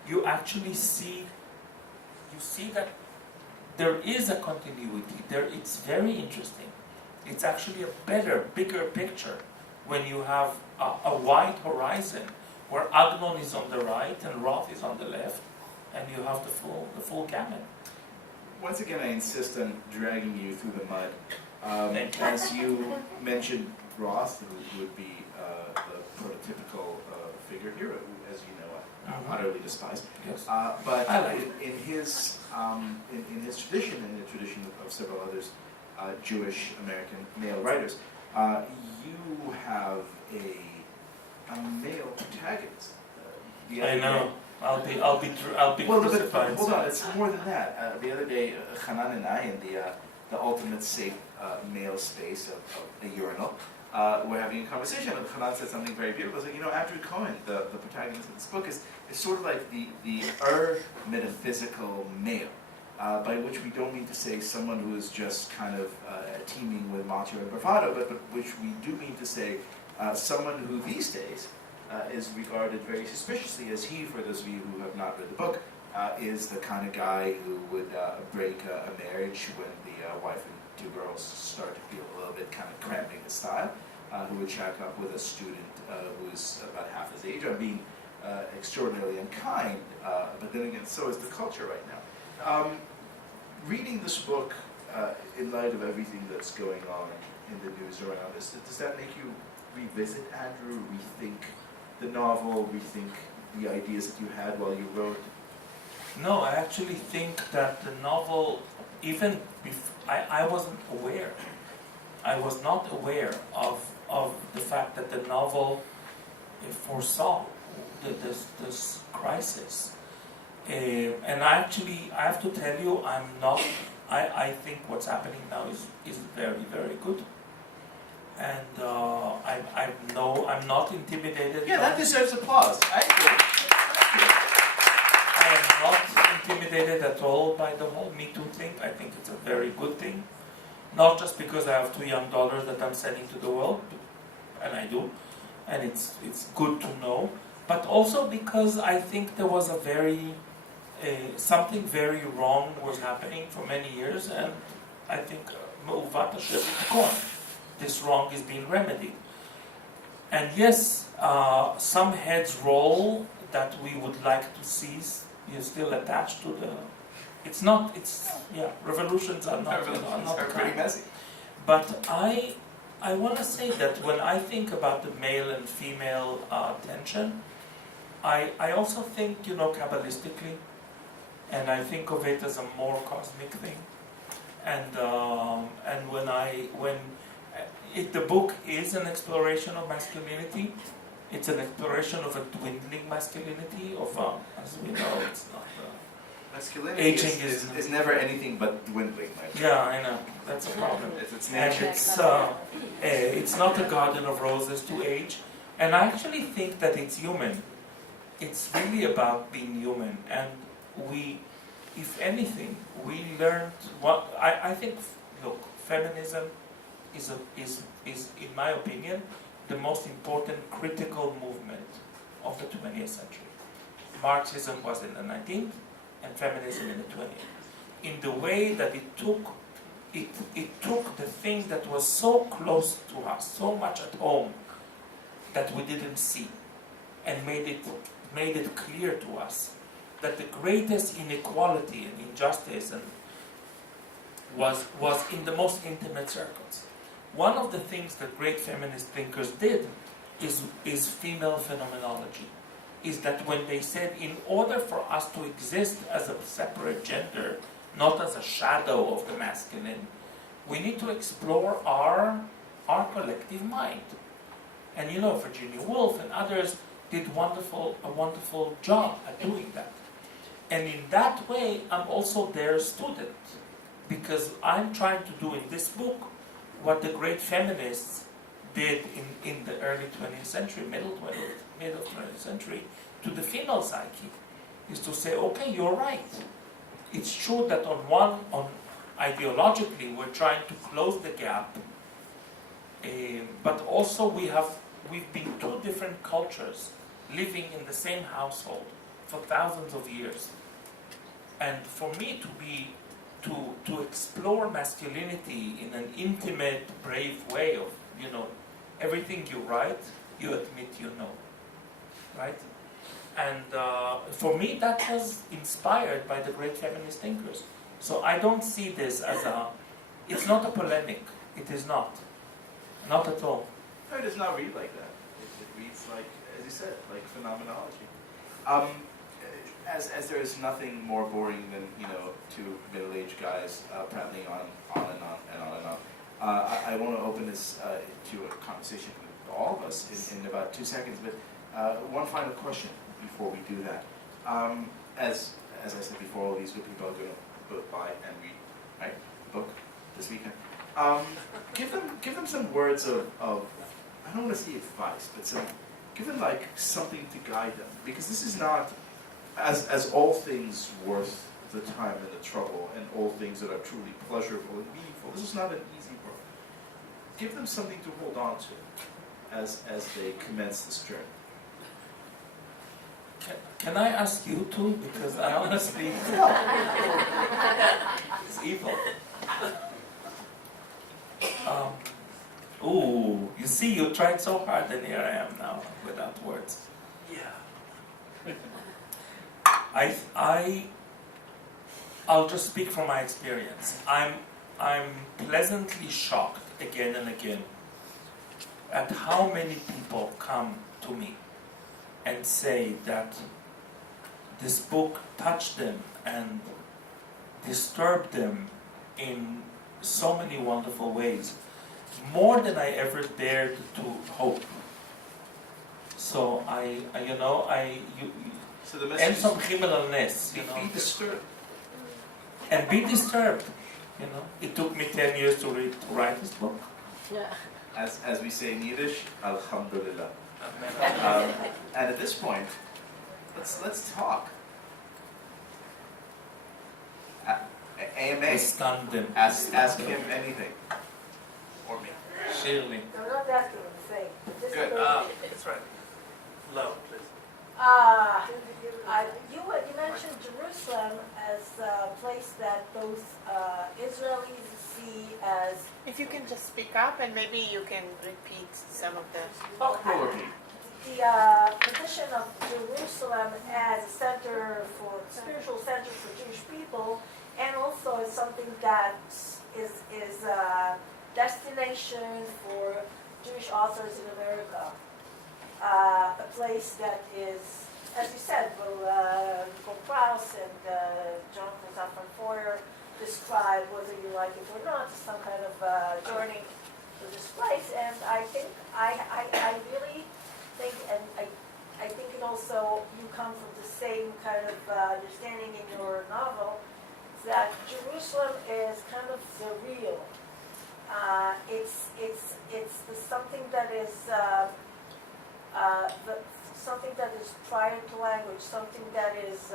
you actually see that there is a continuity. It's very interesting. It's actually a better, bigger picture when you have a wide horizon where Agnon is on the right and Roth is on the left, and you have the full gamut. Once again, I insist on dragging you through the mud. As you mentioned, Roth, who would be the prototypical figure here, who, as you know, I utterly despise. Yes. But I like in his tradition, and in the tradition of several others, Jewish American male writers, you have a male protagonist. I know. I'll be Well, crucified. hold on, it's more than that. The other day, Hanan and I, in the ultimate safe male space of a urinal. We're having a conversation, and Hanan said something very beautiful. So, Andrew Cohen, the protagonist of this book, is sort of like the metaphysical male, by which we don't mean to say someone who is just kind of teeming with macho and bravado, but which we do mean to say someone who these days is regarded very suspiciously as he, for those of you who have not read the book, is the kind of guy who would break a marriage when the wife and two girls start to feel a little bit kind of cramping the style, who would shack up with a student who's about half his age. I'm being extraordinarily unkind, but then again, so is the culture right now. Reading this book in light of everything that's going on in the news around us, does that make you revisit Andrew, rethink the novel, rethink the ideas that you had while you wrote? No, I actually think that the novel, even I wasn't aware. I was not aware of the fact that the novel foresaw this crisis. And I have to tell you, I think what's happening now is very, very good. And I'm not intimidated. Yeah, that deserves applause. I agree. I am not intimidated at all by the whole Me Too thing. I think it's a very good thing. Not just because I have two young daughters that I'm sending to the world, and I do, and it's good to know, but also because I think there was something very wrong was happening for many years, and I think this wrong is being remedied. And yes, some heads roll that we would like to see is still attached to the. Revolutions are not pretty messy. But I want to say that when I think about the male and female tension, I also think, Kabbalistically, and I think of it as a more cosmic thing. And the book is an exploration of masculinity. It's an exploration of a dwindling masculinity. As we know, it's not. Masculinity Aging is never anything but dwindling. Yeah, I know. That's a problem. It's And nature. it's not a garden of roses to age. And I actually think that it's human. It's really about being human. And we, if anything, we learned what I think. Look, feminism is in my opinion the most important critical movement of the 20th century. Marxism was in the 19th, and feminism in the 20th. In the way that it took the thing that was so close to us, so much at home, that we didn't see, and made it clear to us that the greatest inequality and injustice was in the most intimate circles. One of the things that great feminist thinkers did is female phenomenology. Is that when they said, in order for us to exist as a separate gender, not as a shadow of the masculine, we need to explore our collective mind. And Virginia Woolf and others did a wonderful job at doing that. And in that way, I'm also their student, because I'm trying to do in this book what the great feminists did in the early 20th century, middle of 20th century, to the female psyche, is to say, okay, you're right. It's true that on ideologically we're trying to close the gap, but also we've been two different cultures living in the same household for thousands of years. And for me to explore masculinity in an intimate, brave way of, everything you write, you admit you know, right? And for me, that was inspired by the great feminist thinkers. So I don't see this as it's not a polemic. It is not. Not at all. No, it does not read like that. It reads like, as you said, like phenomenology. As there is nothing more boring than, two middle-aged guys prattling on and on and on and on. I want to open this to a conversation with all of us in about 2 seconds, but one final question before we do that. As I said before, all these good people are going to both buy and read, right, the book this weekend. Give them some words of I don't want to say advice, but give them like something to guide them, because this is not as all things worth the time and the trouble, and all things that are truly pleasurable and meaningful. This is not an easy work. Give them something to hold on to as they commence this journey. Can I ask you too? Because I honestly, it's evil. Ooh, you see, you tried so hard, and here I am now without words. Yeah. I'll just speak from my experience. I'm pleasantly shocked again and again at how many people come to me and say that this book touched them and disturbed them in so many wonderful ways, more than I ever dared to hope. So So the and message some criminalness, is be disturbed. and be disturbed. It took me 10 years to write this book. Yeah. As we say in Yiddish, Alhamdulillah. And at this point, let's talk. AMA, I stunned them. ask him anything. Or me. Shirley. I'm not asking him to say. Good. That's right. Low, please. You mentioned Jerusalem as a place that those Israelis see as. If you can just speak up and maybe you can repeat some of the. Oh, we'll repeat. The position of Jerusalem as a spiritual center for Jewish people, and also as something that is a destination for Jewish authors in America. A place that is, as you said, Nicole Krauss and Jonathan Safran Foer describe, whether you like it or not, some kind of journey to this place. And I think, I really think, and I think it also, you come from the same kind of understanding in your novel, that Jerusalem is kind of the real. It's something that is something that is prior to language, something that is,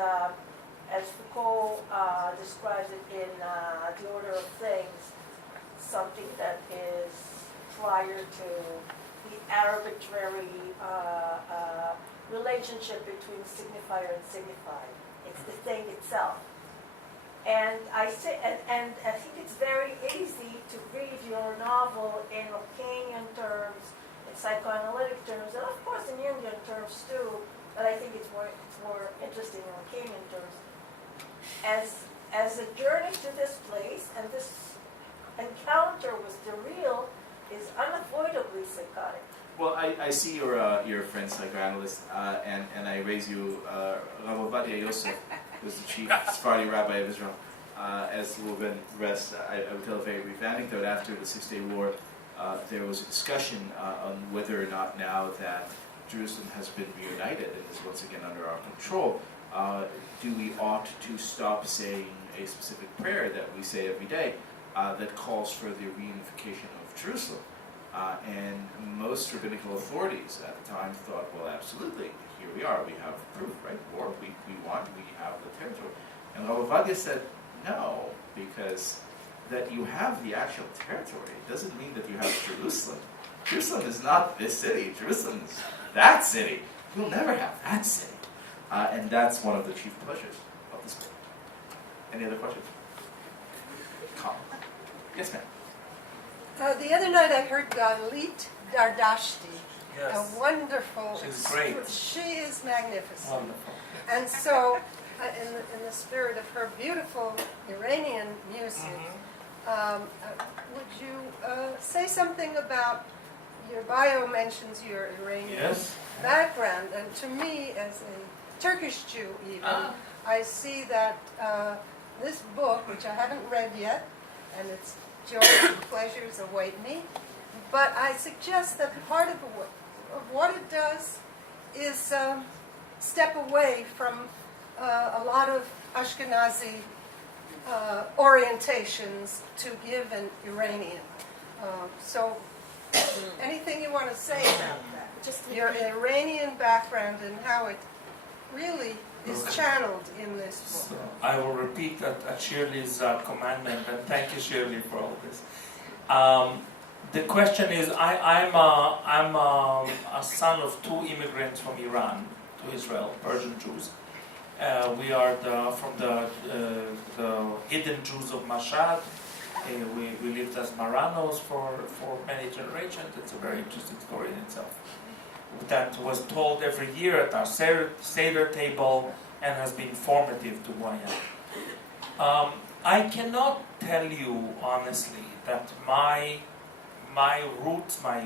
as Foucault describes it in The Order of Things, something that is prior to the arbitrary relationship between signifier and signified. It's the thing itself. And I think it's very easy to read your novel in Lacanian terms, in psychoanalytic terms, and of course in Jungian terms too. But I think it's more interesting in Lacanian terms. As a journey to this place, and this encounter with the real is unavoidably psychotic. Well, I see you're a friend psychoanalyst, and I raise you, Rav Ovadia Yosef, who's the chief Sephardi rabbi of Israel. As will then rest, I would tell a very brief anecdote. After the Six-Day War, there was a discussion on whether or not, now that Jerusalem has been reunited and is once again under our control, do we ought to stop saying a specific prayer that we say every day that calls for the reunification of Jerusalem? And most rabbinical authorities at the time thought, well, absolutely, here we are, we have proof, right? War, we have the territory. And Rav Ovadia said, no, because that you have the actual territory doesn't mean that you have Jerusalem. Jerusalem is not this city, Jerusalem is that city. You'll never have that city. And that's one of the chief pleasures of this book. Any other questions? Come. Yes, ma'am. The other night I heard Galit Dardashti, Yes. a wonderful. She's great. She is magnificent. Wonderful. And so, in the spirit of her beautiful Iranian music, would you say something about your bio mentions your Iranian background, and to me, as a Turkish Jew even, I see that this book, which I haven't read yet, and its joys and pleasures await me, but I suggest that part of what it does is step away from a lot of Ashkenazi orientations to give an Iranian. So, anything you want to say about that? Just your Iranian background and how it really is channeled in this So book. I will repeat at Shirley's commandment, and thank you, Shirley, for all this. The question is, I'm a son of two immigrants from Iran to Israel, Persian Jews. We are from the hidden Jews of Mashhad. We lived as Marranos for many generations. It's a very interesting story in itself. That was told every year at our Seder table and has been formative to who I am. I cannot tell you honestly that my roots, my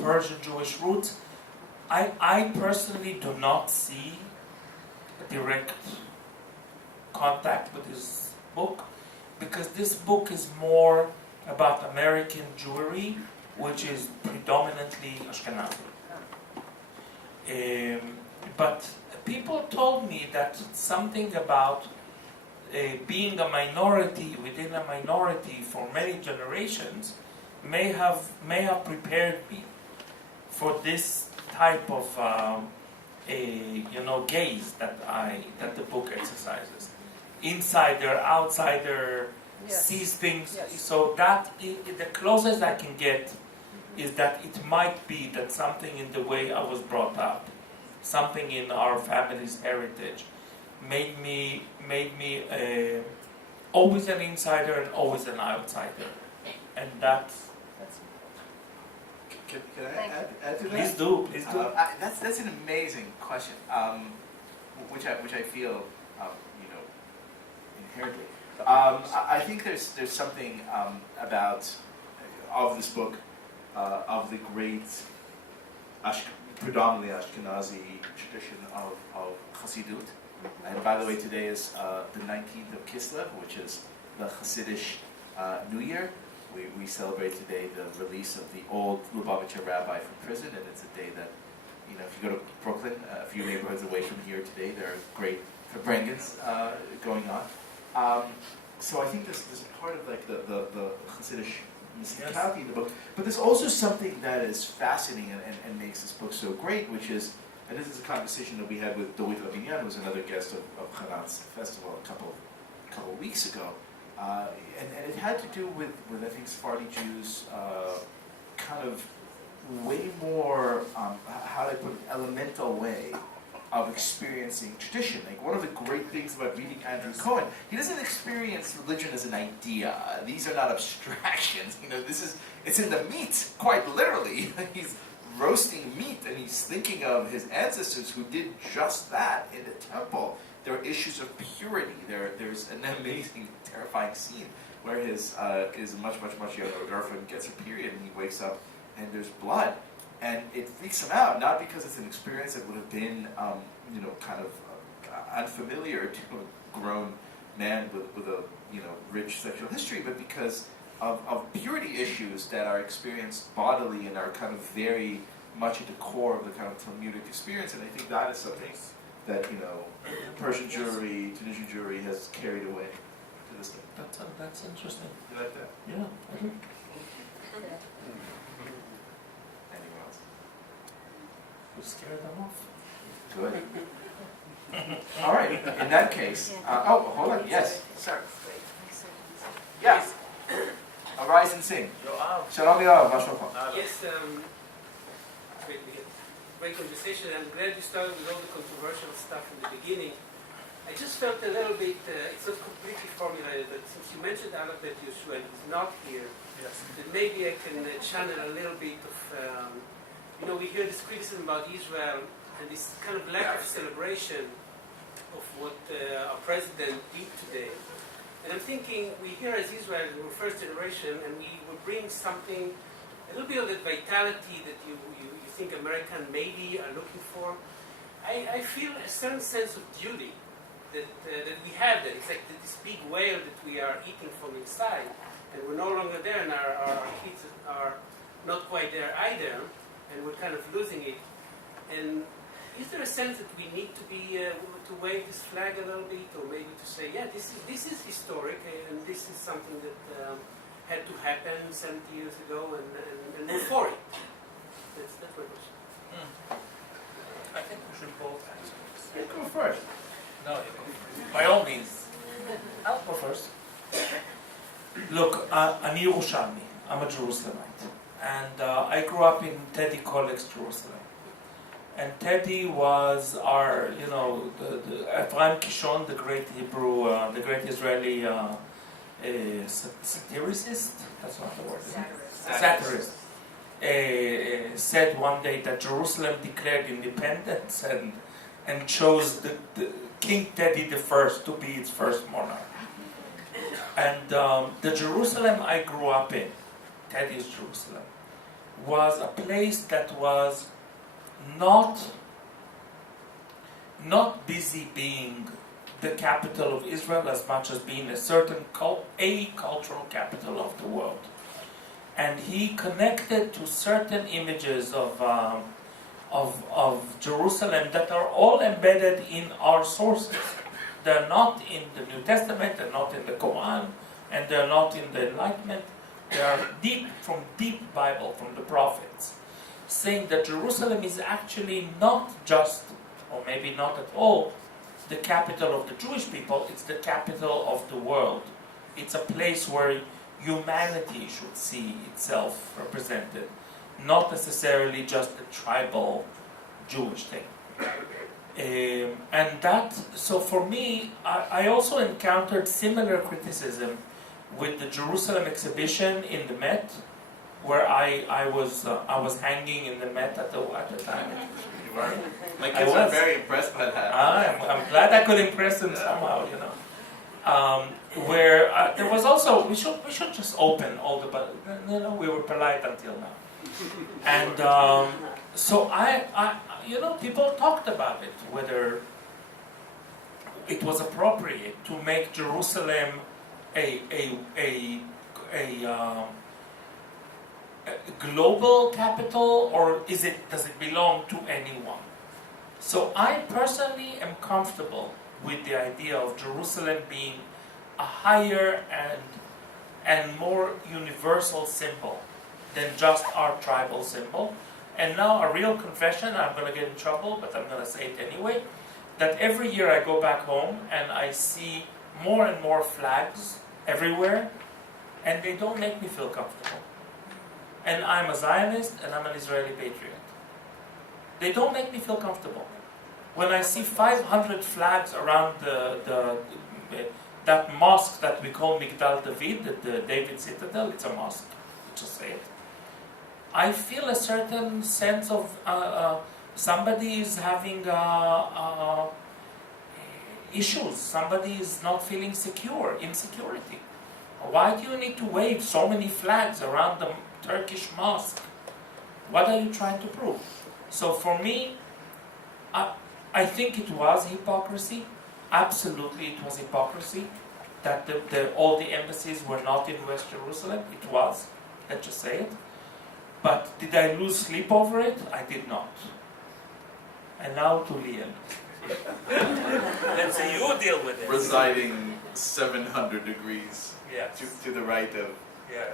Persian Jewish roots, I personally do not see a direct contact with this book, because this book is more about American Jewry, which is predominantly Ashkenazi. But people told me that something about being a minority within a minority for many generations may have prepared me for this type of gaze that the book exercises. Insider, outsider, Yes. sees things. Yes. So that the closest I can get is that it might be that something in the way I was brought up, something in our family's heritage, made me always an insider and always an outsider, and that's. Can I add to that? Please do. That's an amazing question, which I feel inherently. I think there's something about of this book of the great predominantly Ashkenazi tradition of Chassidut. And by the way, today is the 19th of Kislev, which is the Hasidic New Year. We celebrate today the release of the old Lubavitcher rabbi from prison, and it's a day that, if you go to Brooklyn, a few neighborhoods away from here today, there are great Febrengans going on. So I think there's a part of like the Hasidic musicality in the book, but there's also something that is fascinating and makes this book so great, which is, and this is a conversation that we had with Dorit Rabinyan, who was another guest of Chanan's festival a couple of weeks ago. And it had to do with I think Sephardi Jews kind of way more, how do I put it, elemental way of experiencing tradition. Like, one of the great things about reading Andrew Cohen, he doesn't experience religion as an idea. These are not abstractions. It's in the meat, quite literally. He's roasting meat, and he's thinking of his ancestors who did just that in the temple. There are issues of purity. There's an amazing, terrifying scene where his much younger girlfriend gets her period, and he wakes up and there's blood, and it freaks him out. Not because it's an experience that would have been, kind of unfamiliar to a grown man with a rich sexual history, but because of purity issues that are experienced bodily and are kind of very much at the core of the kind of Talmudic experience. And I think that is something that Persian Jewry, Tunisian Jewry has carried away to this day. That's interesting. You like that? Yeah, I do. Anyone else? We scare them off. Good. All right. In that case, hold on. Yes, sir. Yeah. Arise and sing. Shalom Yoav. Ma shalomcha. Yes, great conversation. I'm glad you started with all the controversial stuff in the beginning. I just felt a little bit, it's not completely formulated, but since you mentioned Alapet Yeshua and he's not here, then maybe I can channel a little bit of, we hear this criticism about Israel and this kind of lack of celebration of what our president did today. And I'm thinking, we here as Israel, we're first generation, and we will bring something, a little bit of that vitality that you think American maybe are looking for. I feel a certain sense of duty that we have that. It's like this big whale that we are eating from inside, and we're no longer there, and our kids are not quite there either, and we're kind of losing it. And is there a sense that we need to be to wave this flag a little bit, or maybe to say, yeah, this is historic, and this is something that had to happen 70 years ago, and move for it? That's my question. I think we should both answer this. You go first. No, you go first. By all means. I'll go first. Look, I'm Yerushalmi. I'm a Jerusalemite. And I grew up in Teddy Kolek's Jerusalem. And Teddy was our, the Ephraim Kishon, the great Hebrew, the great Israeli satirist. That's not the word. Satirist. Said one day that Jerusalem declared independence and chose the King Teddy I to be its first monarch. And the Jerusalem I grew up in, Teddy's Jerusalem, was a place that was not busy being the capital of Israel as much as being a certain cultural capital of the world. And he connected to certain images of Jerusalem that are all embedded in our sources. They're not in the New Testament, they're not in the Quran, and they're not in the Enlightenment. They are from deep Bible, from the prophets, saying that Jerusalem is actually not just, or maybe not at all, the capital of the Jewish people, it's the capital of the world. It's a place where humanity should see itself represented, not necessarily just the tribal Jewish thing. So for me, I also encountered similar criticism with the Jerusalem exhibition in the Met, where I was hanging in the Met at the time. My kids are very impressed by that. I'm glad I could impress them somehow, where there was also, we should just open all the, we were polite until now. And so people talked about it, whether it was appropriate to make Jerusalem a global capital, or does it belong to anyone? So I personally am comfortable with the idea of Jerusalem being a higher and more universal symbol than just our tribal symbol. And now a real confession, I'm going to get in trouble, but I'm going to say it anyway, that every year I go back home and I see more and more flags everywhere, and they don't make me feel comfortable. And I'm a Zionist and I'm an Israeli patriot. They don't make me feel comfortable. When I see 500 flags around that mosque that we call Migdal David, the David Citadel, it's a mosque, just say it. I feel a certain sense of somebody is having issues. Somebody is not feeling secure, insecurity. Why do you need to wave so many flags around the Turkish mosque? What are you trying to prove? So for me, I think it was hypocrisy. Absolutely, it was hypocrisy that all the embassies were not in West Jerusalem. It was. Let's just say it. But did I lose sleep over it? I did not. And now to Liel. Let's say you deal with it. Residing 700 degrees Yes. to the right of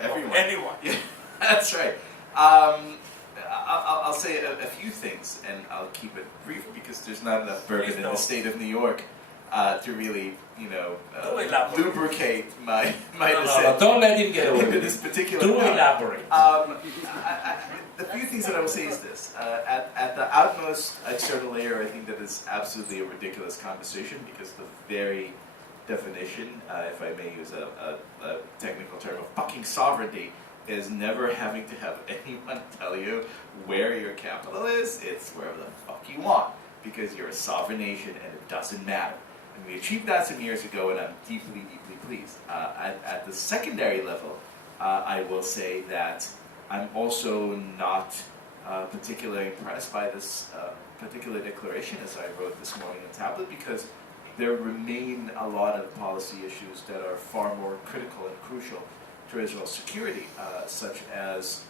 everyone. Anyone. Yeah, that's right. I'll say a few things, and I'll keep it brief because there's not enough bourbon in the state of New York to really, lubricate my dissent. No, don't let him get away into with this it. particular. Do elaborate. The few things that I will say is this: at the outmost external layer, I think that is absolutely a ridiculous conversation because the very definition, if I may use a technical term, of fucking sovereignty is never having to have anyone tell you where your capital is. It's wherever the fuck you want because you're a sovereign nation and it doesn't matter. And we achieved that some years ago, and I'm deeply, deeply pleased. At the secondary level, I will say that I'm also not particularly impressed by this particular declaration, as I wrote this morning on tablet, because there remain a lot of policy issues that are far more critical and crucial to Israel's security, such as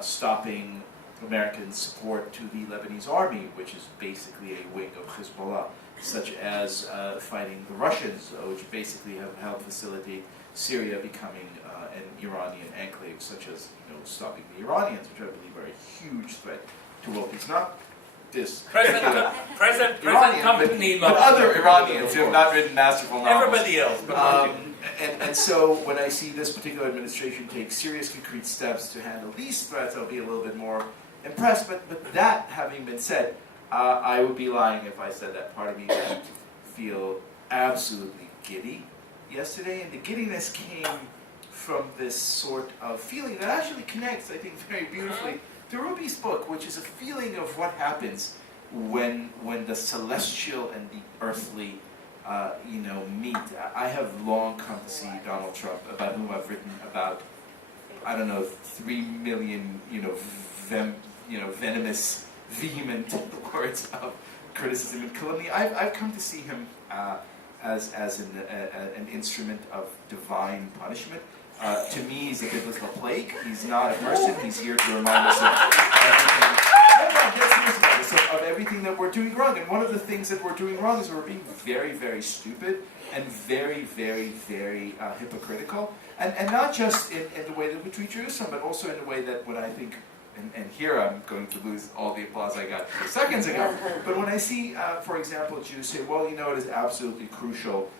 stopping American support to the Lebanese army, which is basically a wing of Hezbollah, such as fighting the Russians, which basically have helped facilitate Syria becoming an Iranian enclave, such as stopping the Iranians, which I believe are a huge threat to world peace. Not this Present Iranian, company, but other Iranians who have not written masterful novels. Everybody else. And so when I see this particular administration take serious, concrete steps to handle these threats, I'll be a little bit more impressed. But that having been said, I would be lying if I said that part of me didn't feel absolutely giddy yesterday. And the giddiness came from this sort of feeling that actually connects, I think, very beautifully to Ruby's book, which is a feeling of what happens when the celestial and the earthly meet. I have long come to see Donald Trump, about whom I've written about, 3 million, venomous, vehement words of criticism and calumny. I've come to see him as an instrument of divine punishment. To me, he's a biblical plague. He's not a person. He's here to remind us of everything that we're doing wrong. And one of the things that we're doing wrong is we're being very, very stupid and very, very, very hypocritical. And not just in the way that we treat Jerusalem, but also in the way that when I think, and here I'm going to lose all the applause I got 2 seconds ago, but when I see, for example, Jews say, well, it is absolutely crucial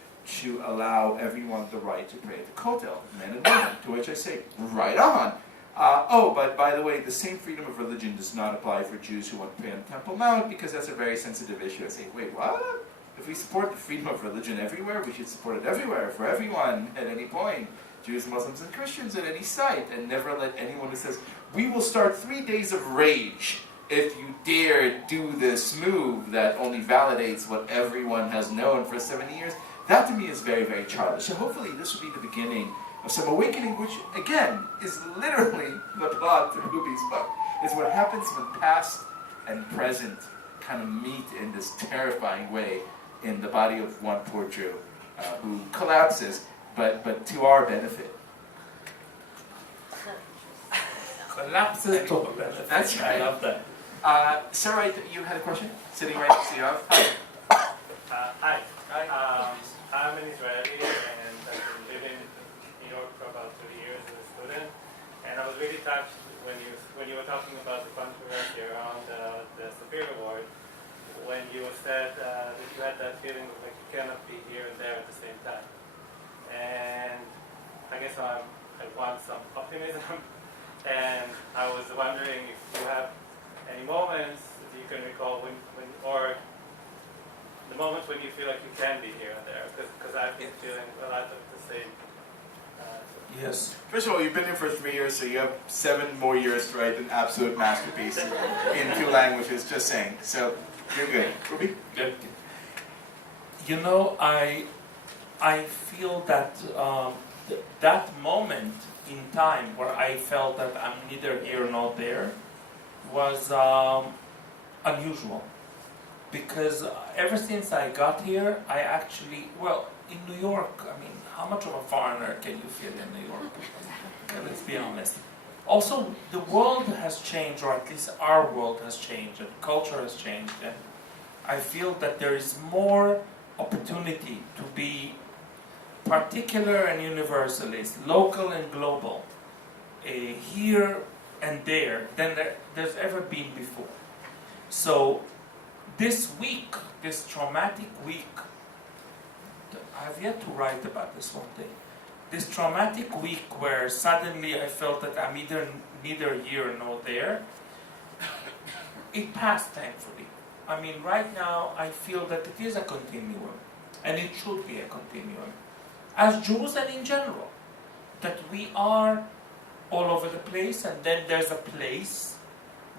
to allow everyone the right to pray at the Kotel, men and women, to which I say, right on. But by the way, the same freedom of religion does not apply for Jews who want to pray on Temple Mount, because that's a very sensitive issue. I say, wait, what? If we support the freedom of religion everywhere, we should support it everywhere, for everyone, at any point. Jews, Muslims, and Christians at any site, and never let anyone who says, we will start 3 days of rage if you dare do this move that only validates what everyone has known for 70 years. That to me is very, very childish. So hopefully this will be the beginning of some awakening, which again is literally the plot to Ruby's book. It's what happens when past and present kind of meet in this terrifying way in the body of one poor Jew who collapses, but to our benefit. Collapses to our benefit. That's right. I love that. Sarah, you had a question? Sitting right next to you. Hi. Hi. I'm an Israeli and I've been living in New York for about 3 years as a student. And I was really touched when you were talking about the controversy around the Sapir Award, when you said that you had that feeling of like you cannot be here and there at the same time. And I guess I want some optimism. And I was wondering if you have any moments that you can recall or the moments when you feel like you can be here and there, because I've been feeling a lot of the same. Yes. First of all, you've been here for 3 years, so you have 7 more years to write an absolute masterpiece in 2 languages, just saying. So, you're good. Ruby? Good. I feel that that moment in time where I felt that I'm neither here nor there was unusual. Because ever since I got here, I actually, in New York, how much of a foreigner can you feel in New York? Let's be honest. Also, the world has changed, or at least our world has changed, and culture has changed, and I feel that there is more opportunity to be particular and universalist, local and global, here and there, than there's ever been before. So, this week, this traumatic week, I've yet to write about this one day. This traumatic week where suddenly I felt that I'm neither here nor there, it passed, thankfully. Right now, I feel that it is a continuum, and it should be a continuum. As Jews and in general, that we are all over the place, and then there's a place.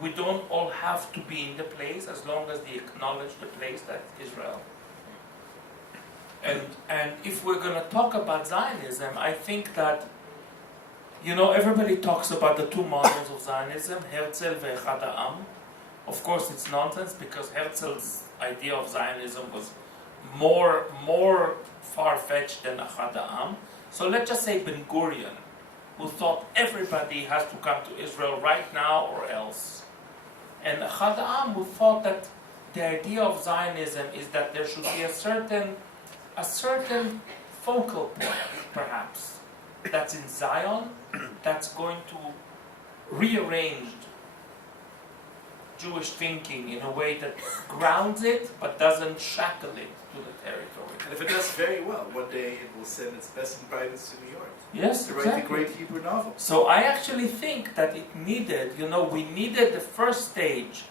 We don't all have to be in the place as long as they acknowledge the place that's Israel. And if we're going to talk about Zionism, I think that, everybody talks about the 2 models of Zionism, Herzl and Echad Ha'am. Of course, it's nonsense because Herzl's idea of Zionism was more far-fetched than Echad Ha'am. So let's just say Ben Gurion, who thought everybody has to come to Israel right now or else. And Echad Ha'am, we thought that the idea of Zionism is that there should be a certain focal point, perhaps, that's in Zion, that's going to rearrange Jewish thinking in a way that grounds it but doesn't shackle it to the territory. And if it does very well, one day it will send its best and brightest to New York Yes, to write exactly. the great Hebrew novel. So I actually think that it needed, we needed the first stage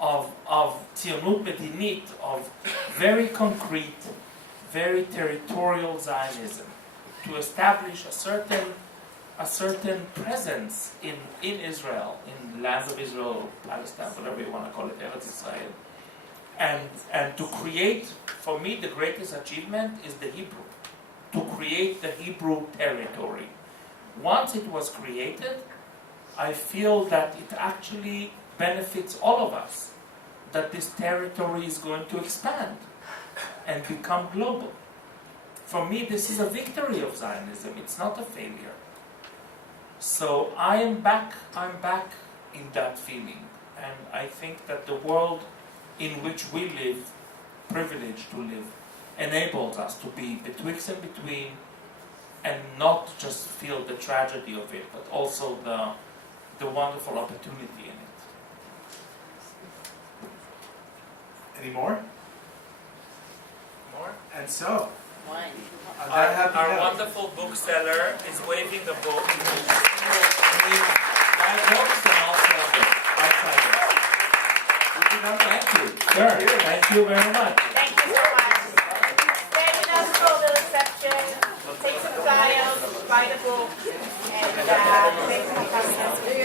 of Tzionut Medinit, of very concrete, very territorial Zionism, to establish a certain presence in Israel, in the lands of Israel, Palestine, whatever you want to call it, Eretz Israel, and to create, for me, the greatest achievement is the Hebrew, to create the Hebrew territory. Once it was created, I feel that it actually benefits all of us, that this territory is going to expand and become global. For me, this is a victory of Zionism. It's not a failure. So I'm back in that feeling. And I think that the world in which we live, privileged to live, enables us to be betwixt and between and not just feel the tragedy of it, but also the wonderful opportunity in it. Any more? More? And so, Wine. on that happy Our note, wonderful bookseller is waving the book. My books and also outside. Thank you. Sure. Thank you very much. Thank you so much. Stand in us for the reception, take some files, buy the book, and take some customers.